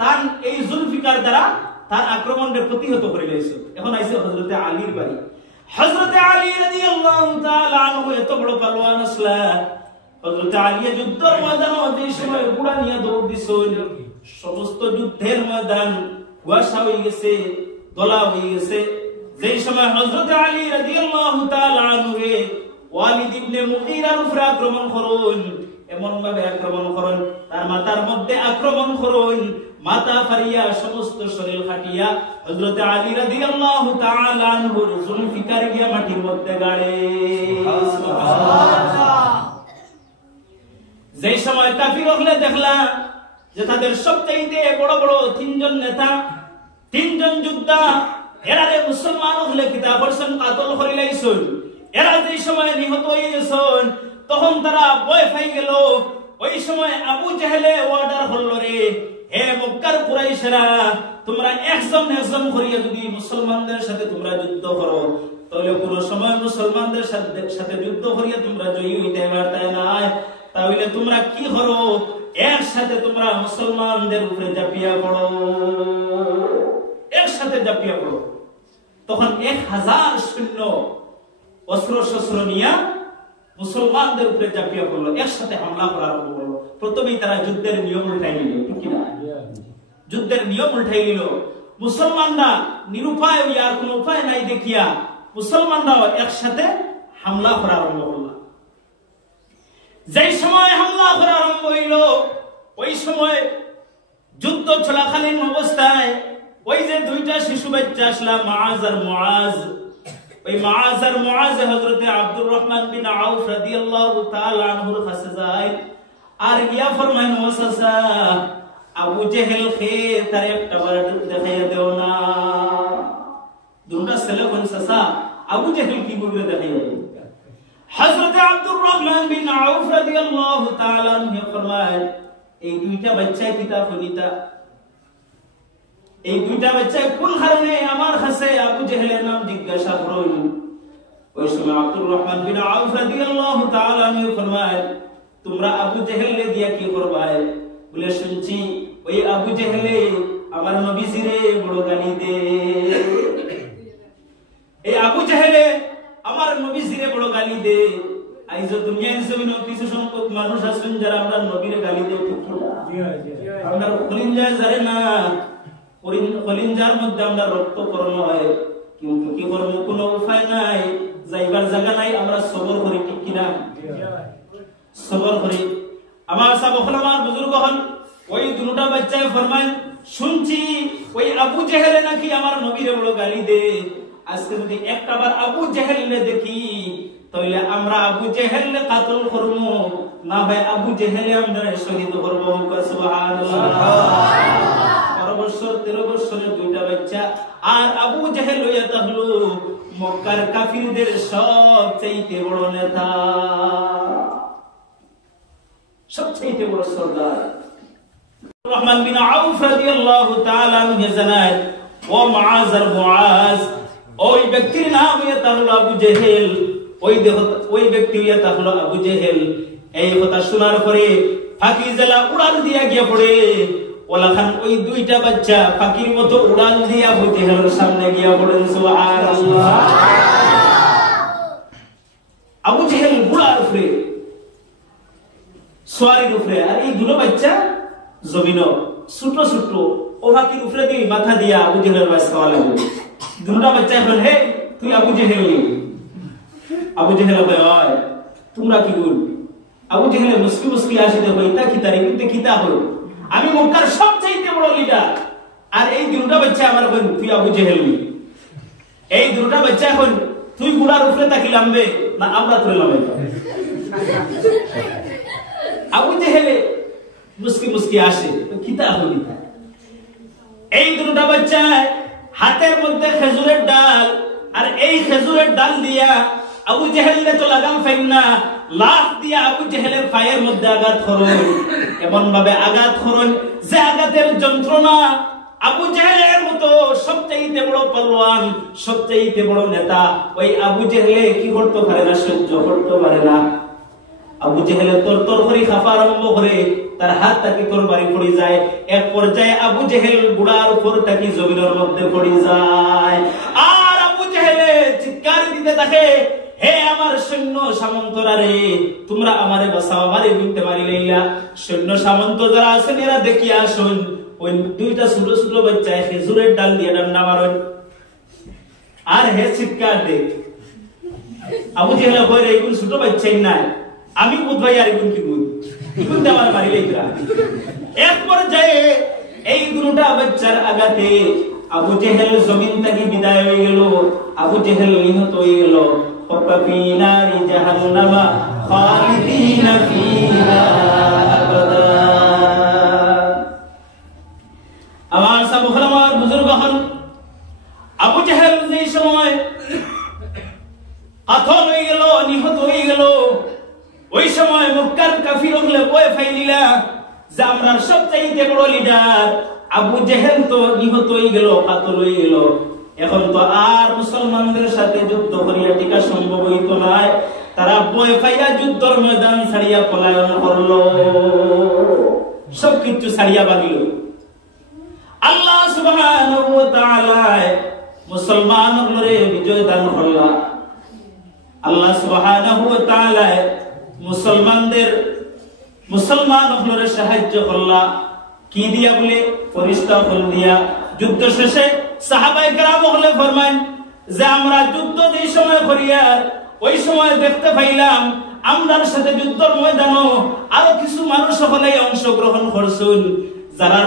তার এই জুলফিকার দ্বারা তার আক্রমণের প্রতিহত করে দিয়েছে। এখন আইছে হযরত আলীর বাড়ি। হযরত আলী রাদিয়াল্লাহু তাআলা আনহু এত বড় পালোয়ান আসলা। হযরত আলী যুদ্ধের ময়দানে যে সময় বুড়া নিয়ে দৌড় দিছেন, সমস্ত যুদ্ধের ময়দান কুয়াশা হয়ে গেছে, দলা হয়ে গেছে। যে সময় হযরত আলী রাদিয়াল্লাহু তাআলা আনহু ওয়ালিদ ইবনে মুগীরার উপরে আক্রমণ করুন, এমন ভাবে আক্রমণ করুন, তার মাথার মধ্যে আক্রমণ করুন, মাথা ফারিয়া সমস্ত শরীর কাটিয়া হযরত আলী রাদিয়াল্লাহু তাআলা আনহুর জুলফিকার গিয়া মাটির মধ্যে গাড়ে। সুবহানাল্লাহ। যে সময় কাফির হলে দেখলা যে তাদের সবচাইতে বড় বড় তিনজন নেতা, তিনজন যোদ্ধা, এরারে মুসলমান হলে কিতাব পড়ছেন কাতল করিলাইছেন। এরা যে সময় নিহত হয়ে গেছেন, তখন তারা ভয় পাই গেল। ওই সময় আবু জেহেলে অর্ডার হলো, রে হে মক্কার কুরাইশরা, তোমরা একজন করিয়া যদি মুসলমানদের সাথে তোমরা যুদ্ধ করো, তাহলে কোন সময় মুসলমানদের সাথে যুদ্ধ করিয়া তোমরা জয়ী হইতে পারতে না। তাহলে তোমরা কি করো, একসাথে তোমরা মুসলমানদের উপরে ঝাঁপিয়া পড়ো, একসাথে ঝাঁপিয়া পড়ো। তখন 1000 সৈন্য অস্ত্র শস্ত্র নিয়ে মুসলমানদের উপরে ঝাঁপিয়া পড়লো, একসাথে হামলা করা আরম্ভ করলো। প্রথমেই তারা যুদ্ধের নিয়ম উল্টাই নিল, ঠিক না? যুদ্ধের নিয়ম উল্টাই নিল। মুসলমানরা নিরুপায়, আর কোন উপায় নাই দেখিয়া মুসলমানরাও একসাথে হামলা করা আরম্ভ করলো। যেই সময় হামলা করা আরম্ভ হইল, ওই সময় যুদ্ধ চলাকালীন অবস্থায় ওই যে দুইটা শিশু বাচ্চা আসলা, মুআজ আর মুআজ, ওই মুআজ আর মুআজ হযরত আব্দুর রহমান বিন আউফ রাদিয়াল্লাহু তাআলা আনহুর কাছে যায় আর গিয়া ফরমায়, ও চাচা, আবু জেহেল কে তার একটা বার দেখাইয়া দেও না। দুটা ছেলে কোন চাচা, আবু জেহেল কি বলবে দেখাইয়া দেও। হযরত আব্দুর রহমান বিন আউফ রাদিয়াল্লাহু তাআলা আনহু ফরমায়, এই দুইটা বাচ্চা কিতাব হনিতা, এই দুইটা বাচ্চা কোন কারণে আমার কাছে আবু জেহেলের নাম জিজ্ঞাসা করল। ওই সময় আব্দুর রহমান বিন আউফ রাদিয়াল্লাহু তাআলা আনহু ফরমায়, তোমরা আবু জেহেলকে দিয়া কি করবাই? বলে, শুনছি ওই আবু জেহেলে আমার নবীজিরে বড় গালি দে, এই আবু জেহেলে আমার নবীজিরে বড় গালি দে। আইজ দুনিয়ার জমিনে কিছু সংখ্যক মানুষ আছেন যারা আমরা নবীরে গালি দেই, আমরা কলিঞ্জায় জারে না, কলিঞ্জার মধ্যে আমরা রক্তকরণ হয়, কিন্তু কি করব, কোনো উপায় নাই, যাইবার জায়গা নাই, আমরা সবর করি, ঠিক কিনা? সবর করি। আমার সাহাবায়ে বুজুর্গ হন, ওই দুটা বাচ্চায় ফরমায়, শুনছি ওই আবু জেহেলে নাকি আমার নবীরে বড় গালি দে। আজকে যদি একটাবার আবু জেহেলকে দেখি, তাহলে আমরা আবু জেহেলকে কাতল করব, না ভাই আবু জেহেলে আমরা শহীদ করব। সুবহানাল্লাহ। 12 বছর 13 বছরের দুইটা বাচ্চা, আর আবু জেহেল হইয়া তাহলো মক্কার কাফিরদের সবচেয়ে বড় নেতা, সবচেয়ে বড় সর্দার। রহমান বিন আউফ রাদিয়াল্লাহু তাআলা আনহু জানায়, ও মুআজ আর মুআজ, ওই ব্যক্তির নাম হইয়া হলো আবু জেহেল, ওই ব্যক্তি হইয়া হলো আবু জেহেল। এই কথা শোনার পরে ফাঁকি জেলা উড়াল দিয়া গিয়া পড়ে। ওলা খান ওই দুইটা বাচ্চা ফাঁকির মতো উড়াল দিয়া আবু জেহেলের সামনে গিয়া পড়েন। সুবহানাল্লাহ। আবু জেহেল বুড়ার উপরে, সোয়ারির উপরে, আর এই দুটো বাচ্চা জমিন ছোট ছোট, ও ফাঁকির উপরে দিয়ে মাথা দিয়া আবু জেহেলের বাস খাওয়া লাগবে। দুটা বাচ্চা এখন, হে তুই আবু জেহেল? আবু জেহেল হয়, তোমরা কি বলবি? আবু জেহেল মুস্কি মুস্কি আসে দেখো এটা কি তারিখ কিন্তু কিতা হলো আমি মক্কার সবচেয়ে বড় লিডার আর এই দুটা বাচ্চা আমার কই তুই আবু জেহেল নি এই দুটা বাচ্চা এখন তুই গুড়ার উপরে তাকি লামবে না আমরা তুই লামবে আবু জেহেল মুস্কি মুস্কি আসে তো কিতা হলো এই দুটা বাচ্চা হাতের মধ্যে খেজুরের ডাল আর এই খেজুরের ডাল দিয়া আবু জেহেলকে তো লাগাম ফাইন না লাফ দিয়া আবু জেহেলের পায়ের মধ্যে আঘাত করুন এমন ভাবে আঘাত করুন যে আঘাতের যন্ত্রণা আবু জেহেলের মতো সবচেয়ে বড় পালোয়ান সবচেয়ে বড় নেতা ওই আবু জেহেলে কি করতে পারে না সহ্য করতে পারে না আবু জেহেল তরতর করে খাফা আরম্ভ করে তার হাত তাকে তরবারি পড়ে যায় এক পর্যায়ে আবু জেহেল গুড়ার উপর তাকে জমিনের মধ্যে পড়ে যায় আর আবু জেহেল চিৎকার দিতে থাকে হে আমার সৈন্য সামন্তরা রে তোমরা আমারে বাঁচাও আমারে বিনতে মারি লইলা সৈন্য সামন্ত যারা আছেন এরা দেখিয়া আসুন ওই দুইটা ছোট ছোট বাচ্চা খেজুরের ডাল দিয়ে ডান্ডা মারেন আর হে চিৎকার দে আবু জেহেল কই রে কোন ছোট বাচ্চাই নাই আমি বুধ ভাই আর কোন কি বুধ ইগুন দেওয়ার মারি লইলা এক পর্যায়ে এই দুটা বাচ্চার আঘাতে আবু জেহেল জমিন থেকে বিদায় হয়ে গেল আবু জেহেল নিহত হয়ে গেল وفي نار جهنم خالدين فيها أبدا আমার সাবুখান আমার বুজুর্গ হন আবু জেহেল যে সময় কাতল হয়ে গেল নিহত হয়ে গেল ওই সময় মক্কার কাফির হলে বয়ে ফাইলিলা যে আমরা সবচেয়ে বড় লিডার আবু জেহেল তো নিহত হয়ে গেল কাতল হয়ে গেল এখন তো আর মুসলমানদের সাথে যুদ্ধ করিয়া টিকা সম্ভব হইতো না তারা বয়ে ফাইয়া যুদ্ধের ময়দান ছাড়িয়া পলায়ন করলো সবকিছু ছাড়িয়া ভাগিল আল্লাহ সুবহানাহু ওয়া তাআলা মুসলমানদের বিজয় দান করলেন আল্লাহ সুবহানাহু ওয়া তাআলা মুসলমানদের সাহায্য করলেন কি দিয়া বলে ফেরেশতা ফল দিয়া যুদ্ধ শেষে সাহাবায়ে কেরাম হলে ফরমান যে আমরা যুদ্ধ যে সময় করিয়া ওই সময় দেখতে পাইলাম আমরার সাথে যুদ্ধের ময়দানে আরো কিছু মানুষ হলে অংশগ্রহণ করছেন যারা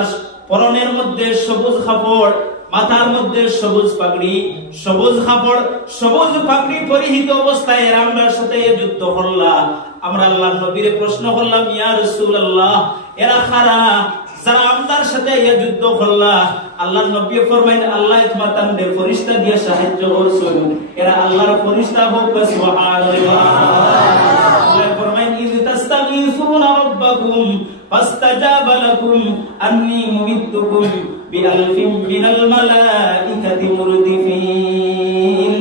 পরনের মধ্যে সবুজ কাপড় মাথার মধ্যে সবুজ পাগড়ি সবুজ কাপড় সবুজ পাগড়ি পরিহিত অবস্থায় আমরার সাথে যুদ্ধ করলাম আমরা আল্লাহর নবীর প্রশ্ন করলাম ইয়া রাসূলুল্লাহ এরা কারা যারা আমরার সাথে যুদ্ধ করলাম আল্লাহর নবী ফরমাইন আল্লাহ তোমাদের ফেরেশতা দিয়ে সাহায্য করছেন এরা আল্লাহর ফেরেশতা হোক সুবহানাল্লাহ আল্লাহ ফরমাইন ইয তাস্তাগীসুনা রাব্বাকুম ফাস্তাজাবা লাকুম আন্নী মুমিদ্দুকুম বিআলফিন মিনাল মালাইকাতি মুরদিফিন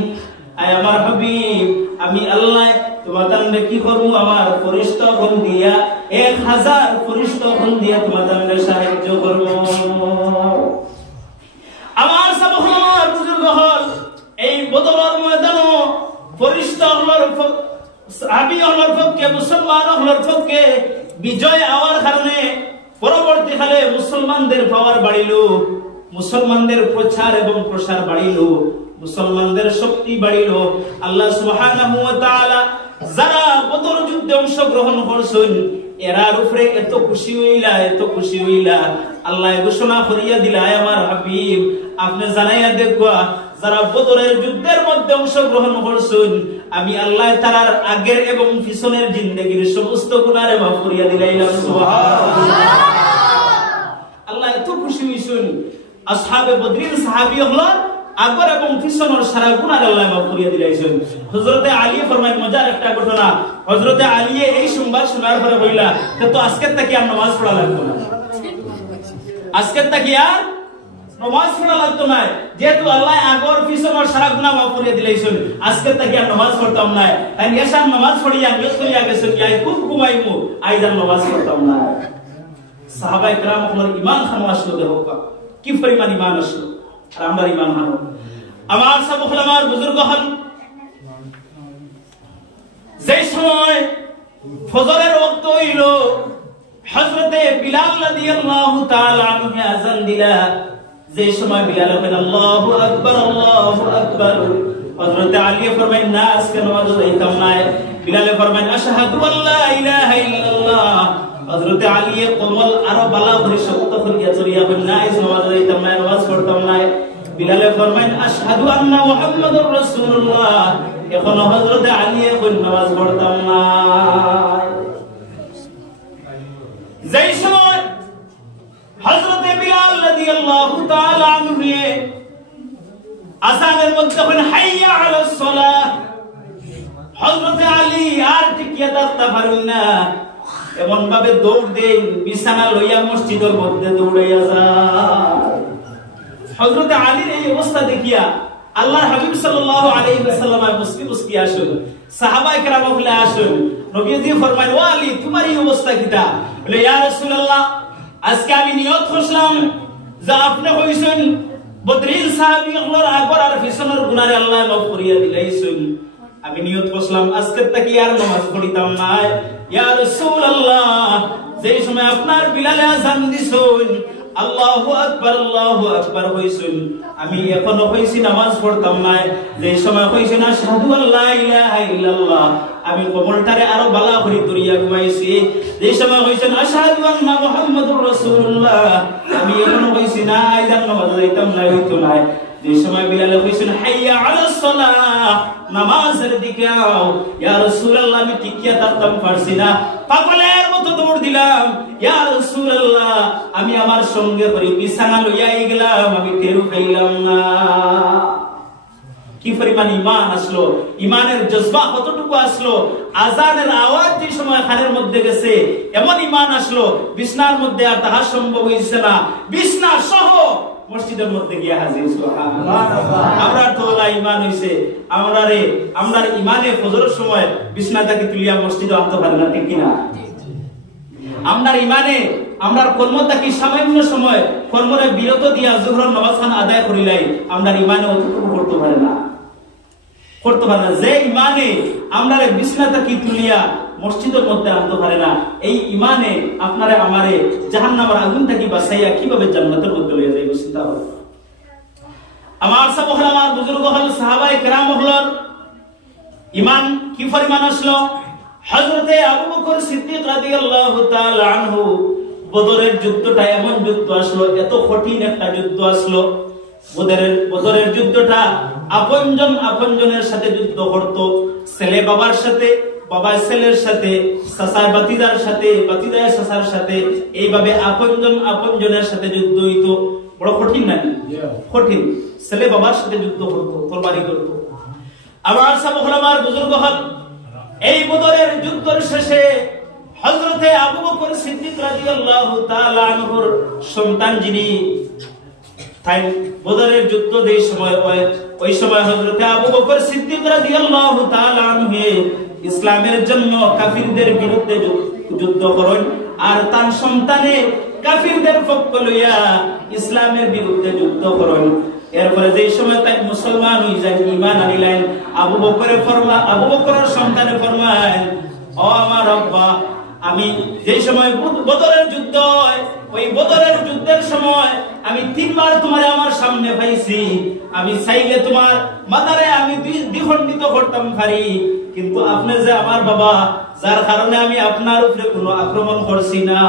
আয় আমার হাবিব আমি আল্লাহ তোমাদের কি করব আমার ফেরেশতা গণ দিয়া 1000 ফেরেশতা গণ দিয়া তোমাদের সাহায্য করব আমার সাবহানার বুজুর্গ হল এই বদরের ময়দানে ফেরেশতা হলর সাহাবী হলর পক্ষে মুসলমান হলর পক্ষে বিজয় হওয়ার কারণে পরবর্তীকালে মুসলমানদের পাওয়ার বাড়িল মুসলমানদের প্রচার এবং প্রসার বাড়িল মুসলমানদের শক্তি বাড়িল আল্লাহ সুবহানাহু ওয়া তাআলা যারা বদর যুদ্ধে অংশগ্রহণ করছেন এরার উপরে এত খুশি হইলা আল্লাহ ঘোষণা করিয়া দিলা আমার হাবিব আপনি জানাইয়া দেখবা যারা বদরের যুদ্ধের মধ্যে অংশগ্রহণ করছেন আমি আল্লাহ তাআলার আগের এবং পিছনের জিন্দেগীর সমস্ত গুনাহ মাফ করিয়া দিলাইলাম সুবহানাল্লাহ আল্লাহ এত খুশি হইছেন আসহাবে বদরিন সাহাবী হলেন আগর এবং পিছনের সারা গুনাহ আল্লাহ মাফ করিয়া দিলাইছেন হযরতে আলী ফরমায় মজার একটা ঘটনা হযরতে আলী এই সংবাদ শোনার পরে বললা তো আজকে থেকে আর নামাজ পড়া লাগতো না আজকে থেকে আর নামাজ পড়া লাগতো না যেহেতু আল্লাহ আগর পিছনের সারা গুনাহ মাফ করিয়া দিলাইছেন আজকে থেকে আর নামাজ পড়তাম না তাই এশার নামাজ পড়িয়া নিয়ত করিয়া গেছেন কি আই খুব ঘুমাইমু আইজ আর নামাজ পড়তাম না সাহাবায়ে কেরাম হলের ঈমান খান আসলো দেখো কি পরিমাণ ঈমান আসলো আর আমার ঈমান হানো আমার সব ওলামার বুজুর্গ হন যে সময় ফজরের ওয়াক্ত হইল হযরতে বিলাল রাদিয়াল্লাহু তাআলা আনহু আযান দিলা যে সময় বিলাল বলেন আল্লাহু আকবার হযরত আলী ফরমায় না আজকে নামাজ যাইতাম না। বিলাল ফরমায় আশহাদু আল্লা ইলাহা ইল্লাল্লাহ। হযরত আলী কলমল আরো বালা করে শক্ত করিয়া চড়িয়া বলেন না আজ নামাজ যাইতাম না, নামাজ পড়তাম না। বিলাল ফরমায় আশহাদু আন্না মুহাম্মাদুর রাসূলুল্লাহ। এখন হযরত আলী কই নামাজ পড়তাম না। যেই সময় হযরত বিলাল রাদিয়াল্লাহু তাআলা আনহু আযানের মধ্যে বলেন হাইয়া আলাস সালাহ, হযরত আলী আর টিকিয়া থাকতে পারেন না, এমন ভাবে দৌড় দেন বিছানা লইয়া মসজিদের মধ্যে দৌড়াইয়া যায়। হযরত আলীর এই অবস্থা দেখিয়া আল্লাহর হাবিব সাল্লাল্লাহু আলাইহি ওয়াসাল্লাম মুসকি আসেন, সাহাবায়ে কেরাম বলে আসেন, নবীজি ফরমায় ও আলী তোমার এই অবস্থা কিটা? বলে ইয়া রাসূলুল্লাহ আজকে আমি নিয়ত করলাম যে আপনি কইছেন বদরিল সাহাবী হলোর আগর আর পিছনের গুনারে আল্লাহ মাফ করিয়া দিলাইছেন, আমি নিয়ত করলাম আজকে থেকে আর নামাজ পড়িতাম না। ইয়া রাসূলুল্লাহ যেই সময় আপনার বিলালে আযান দিছেন আল্লাহু আকবার হইছেন, আমি এখনো কইছি নামাজ পড়তাম না। যেই সময় কইছেন আশহাদু আল্লা ইলাহা ইল্লাল্লাহ, আমি কবরটারে আরো বালা করে দরিয়া ঘুমাইছি। যেই সময় কইছেন আশহাদু আন্না মুহাম্মাদুর রাসূলুল্লাহ, আমি এখনো কইছি না আজ নামাজ যাইতাম না, হইতো না। যে সময় বিলাল কইছেন হাইয়া আলাস সালাহ, নামাজের দিকে আও, ইয়া রাসূলুল্লাহ আমি টিকিয়া থাকতাম পারছি না, পাগলের মতো দৌড় দিলাম। ইয়া রাসূলুল্লাহ আমি আমার সঙ্গে করে বিছানা লইয়াই গেলাম, আমি টেরও পাইলাম না। কি পরিমাণ ঈমান আসলো, ঈমানের জজবা কতটুকু আসলো। আযানের আওয়াজ যে সময় কানের মধ্যে গেছে এমন ঈমান আসলো বিছনার মধ্যে আর তাহা সম্ভব হইছে না, বিছনা সহ মসজিদের মধ্যে গিয়া হাজির। সুবহানাল্লাহ। আমরা তোলা ঈমান হইছে, আমরার ঈমানে ফজরের সময় বিছনা থেকে তুলিয়া মসজিদে আনতে পারি না, ঠিক কি না? আমরার ঈমানে আমরার কর্মটাকে সামান্য সময় কর্মরে বিরত দিয়া যোহরের নামাজ আদায় করিলাই আমরার ঈমানে অতটুকু করতে পারে না। যে ঈমানে আমরারে বিছনা থেকে তুলিয়া মসজিদের মধ্যে আনতে পারে না, এই ঈমানে আপনারে আমারে জাহান্নামের আগুন থেকে বাঁচাইয়া কিভাবে জান্নাতের মধ্যে লইয়া যাইব চিন্তা করুন। আমার সাহাবা আমার বুজুর্গ হল সাহাবায়ে কেরাম হলর ঈমান কি পরিমাণ আসলো। হযরতে আবু বকর সিদ্দিক রাদিয়াল্লাহু তাআলা আনহু বদরের যুদ্ধটা এমন যুদ্ধ আসলো, এত কঠিন একটা যুদ্ধ আসলো। বদরের যুদ্ধটা আপনজনের সাথে যুদ্ধ করত, ছেলে বাবার সাথে, বাবা ছেলের সাথে, চাচা বাতিদার সাথে, বাতিদার চাচার সাথে, এইভাবে আপনজনের সাথে যুদ্ধ হইতো। বড় কঠিন না? কঠিন। ছেলে বাবার সাথে যুদ্ধ করতো, তরবারি করতো। আমার সাহাবায়ে বুজুর্গ হল এই বদরের যুদ্ধের শেষে হযরতে আবু বকর সিদ্দিক রাদিয়াল্লাহু তাআলা আনহুর সন্তান যিনি তাই বদরের যুদ্ধ যেই সময় হয় ওই সময় হযরতে আবু বকর সিদ্দিক রাদিয়াল্লাহু তাআলা আনহু ইসলামের জন্য কাফিরদের বিরুদ্ধে যুদ্ধ করেন, আর তার সন্তানে কাফিরদের পক্ষ লইয়া ইসলামের বিরুদ্ধে যুদ্ধ করেন। এরপরে যেই সময় তাই মুসলমান হয়ে যায়, ঈমান আনিলেন, আবু বকরের সন্তানে ফরমায় ও আমার আব্বা, আমি যেই সময় বদরের যুদ্ধ হয় ওই বদরের যুদ্ধের সময় আমি 3 বার তোমারে আমার সামনে পাইছি, আমি চাইলে তোমার মাথারে আমি দ্বিখণ্ডিত করতাম পারি, কিন্তু আপনি যে আমার বাবা, যার কারণে আমি আপনার উপরে কোনো আক্রমণ করছি না।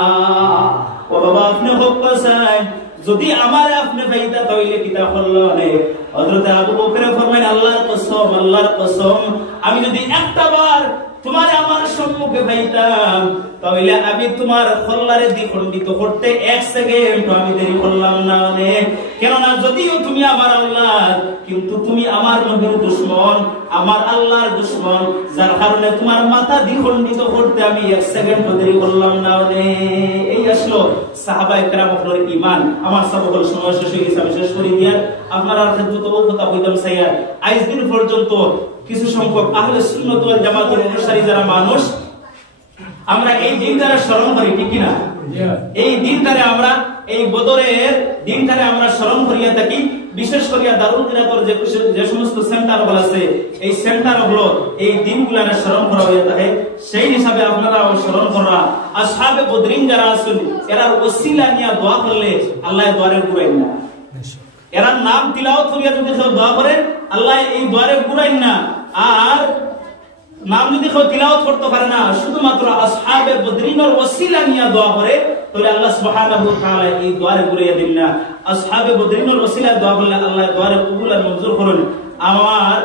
ও বাবা আপনি হোক পাছেন, যদি আমারে আপনি পাইতা তাইলে কিতা করলো নে। হযরত আবু বকর ফরমায় আল্লাহর কসম আমি যদি একটা বার তোমারে আমার সম্মুখে পাইতাম তাহলে আমি তোমার কল্লারে দ্বিখণ্ডিত করতে 1 সেকেন্ড আমি দেরি করলাম না। কেননা যদিও তুমি আমার আল্লাহ, কিন্তু তুমি আমার নবীর দুশমন, আমার আল্লাহর দুশমন, যার কারণে তোমার মাথা দ্বিখণ্ডিত করতে আমি 1 সেকেন্ড দেরি করলাম না। এই আসলো সাহাবায়ে কেরামের ঈমান। আমার সবগুলো সময় শেষ হয়ে গেছে, আমি শেষ করে দিয়া আপনারা খেদমত ও কথা কইতাম চাইয়া আজ দিন পর্যন্ত কিছু সংখ্যক আহলে সুন্নাত ওয়াল জামাতের অনুসারী যারা মানুষ আমরা এই দিনটারে স্মরণ করি, ঠিক কি না? এই দিনটারে আমরা এই বদরের দিনটারে আমরা স্মরণ করিয়া থাকি। বিশেষ করিয়া দারুল কিরাতর যে সমস্ত সেন্টার আছে এই সেন্টার হলো এই দিনগুলারে স্মরণ করা হয়ে থাকে। সেই হিসাবে আপনারা স্মরণ করা আসহাবে বদরিন যারা আছেন এরা ওসিলা নিয়ে দোয়া করলে আল্লাহ দোয়ারে পুরাই না। এরা নাম তিলাওয়াত করিয়া যদি দোয়া করেন আল্লাহ এই দোয়ারে ঘুরাইন না। আর নাম যদি কেউ তিলাওয়াত করতে পারে না, শুধুমাত্র আসহাবে বদরিনের ওসিলা নিয়ে দোয়া করে, তাহলে আল্লাহ সুবহানাহু ওয়া তাআলা এই দোয়ারে ঘুরাইয়া দিন না। আসহাবে বদরিনের ওসিলা দোয়া করলে আল্লাহ দোয়ারে কবুল আর মঞ্জুর করুন। আমার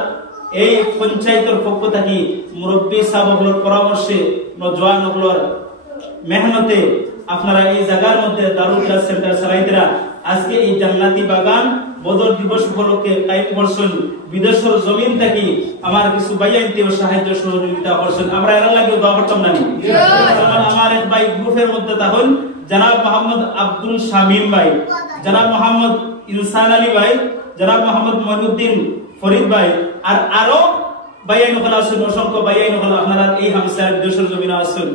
এই পঞ্চায়েতের পক্ষ থেকে মুরব্বী সাহেবগুলোর পরামর্শে, নওজওয়ানগুলোর মেহনতে আপনারা এই জায়গার মধ্যে দারুল কিরাত সেন্টার সারাইতরা আজকে এই জান্নাতি বাগান বদর দিবস উপলক্ষে কায়েম করছেন। বিদেশের জমিন থেকে আমার কিছু ভাইয়াইতেও সাহায্য সহযোগিতা করছেন। আমরা এর লাগে দোয়া করতাম না? আমার এক ভাই গ্রুপের মধ্যে তখন জনাব মোহাম্মদ আব্দুল শামীম ভাই, জনাব মোহাম্মদ ইনসান আলী ভাই, জনাব মোহাম্মদ মঈনুদ্দিন ফরিদ ভাই, আর আরো ভাইয়াই নকল আছেন, অসংখ্য ভাইয়াই নকল আপনারা এই হামসার দেশের জমিনে আছেন।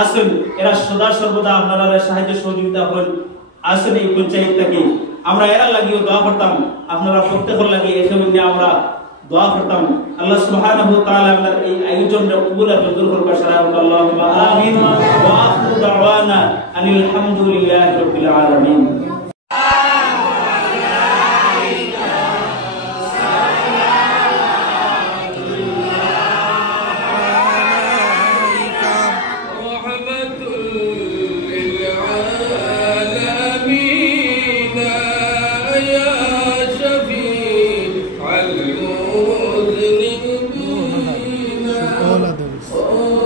আসুন এরা সদা সর্বদা আপনারা সাহায্য সহযোগিতা হন। আসুন এই পঞ্চায়েত থেকে আমরা এরা লাগিয়ে দোয়া করতাম, আপনারা প্রত্যেকের লাগিয়ে এখানে আমরা দোয়া করতাম। আল্লাহ সুবহানাহু ওয়া তাআলা আমাদের এই আয়োজনটা কবুল আর মঞ্জুর করুন। আল্লাহুম্মা আমিন ওয়া আখিরু দাওয়ানা আনিল হামদুলিল্লাহি রাব্বিল আলামিন। Oh,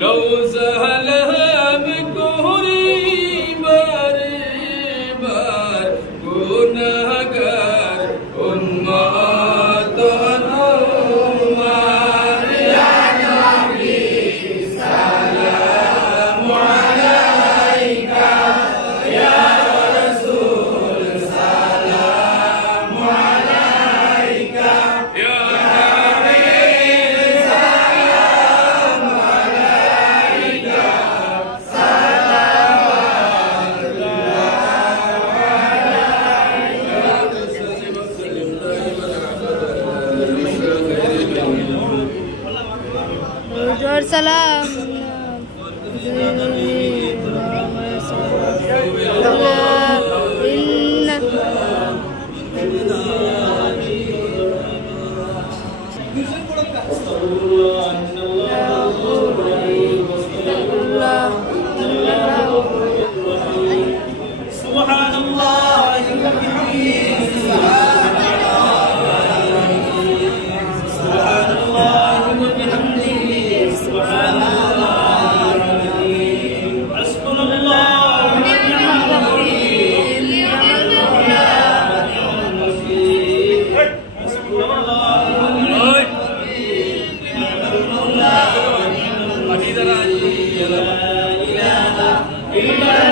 لو سهلها بكهري باري بار গুনাহগার উম্মত আমার ইয়া নবী সালামু আলাইকা ইয়া রাসূল সালামু আলাইকা ইয়া salam إلا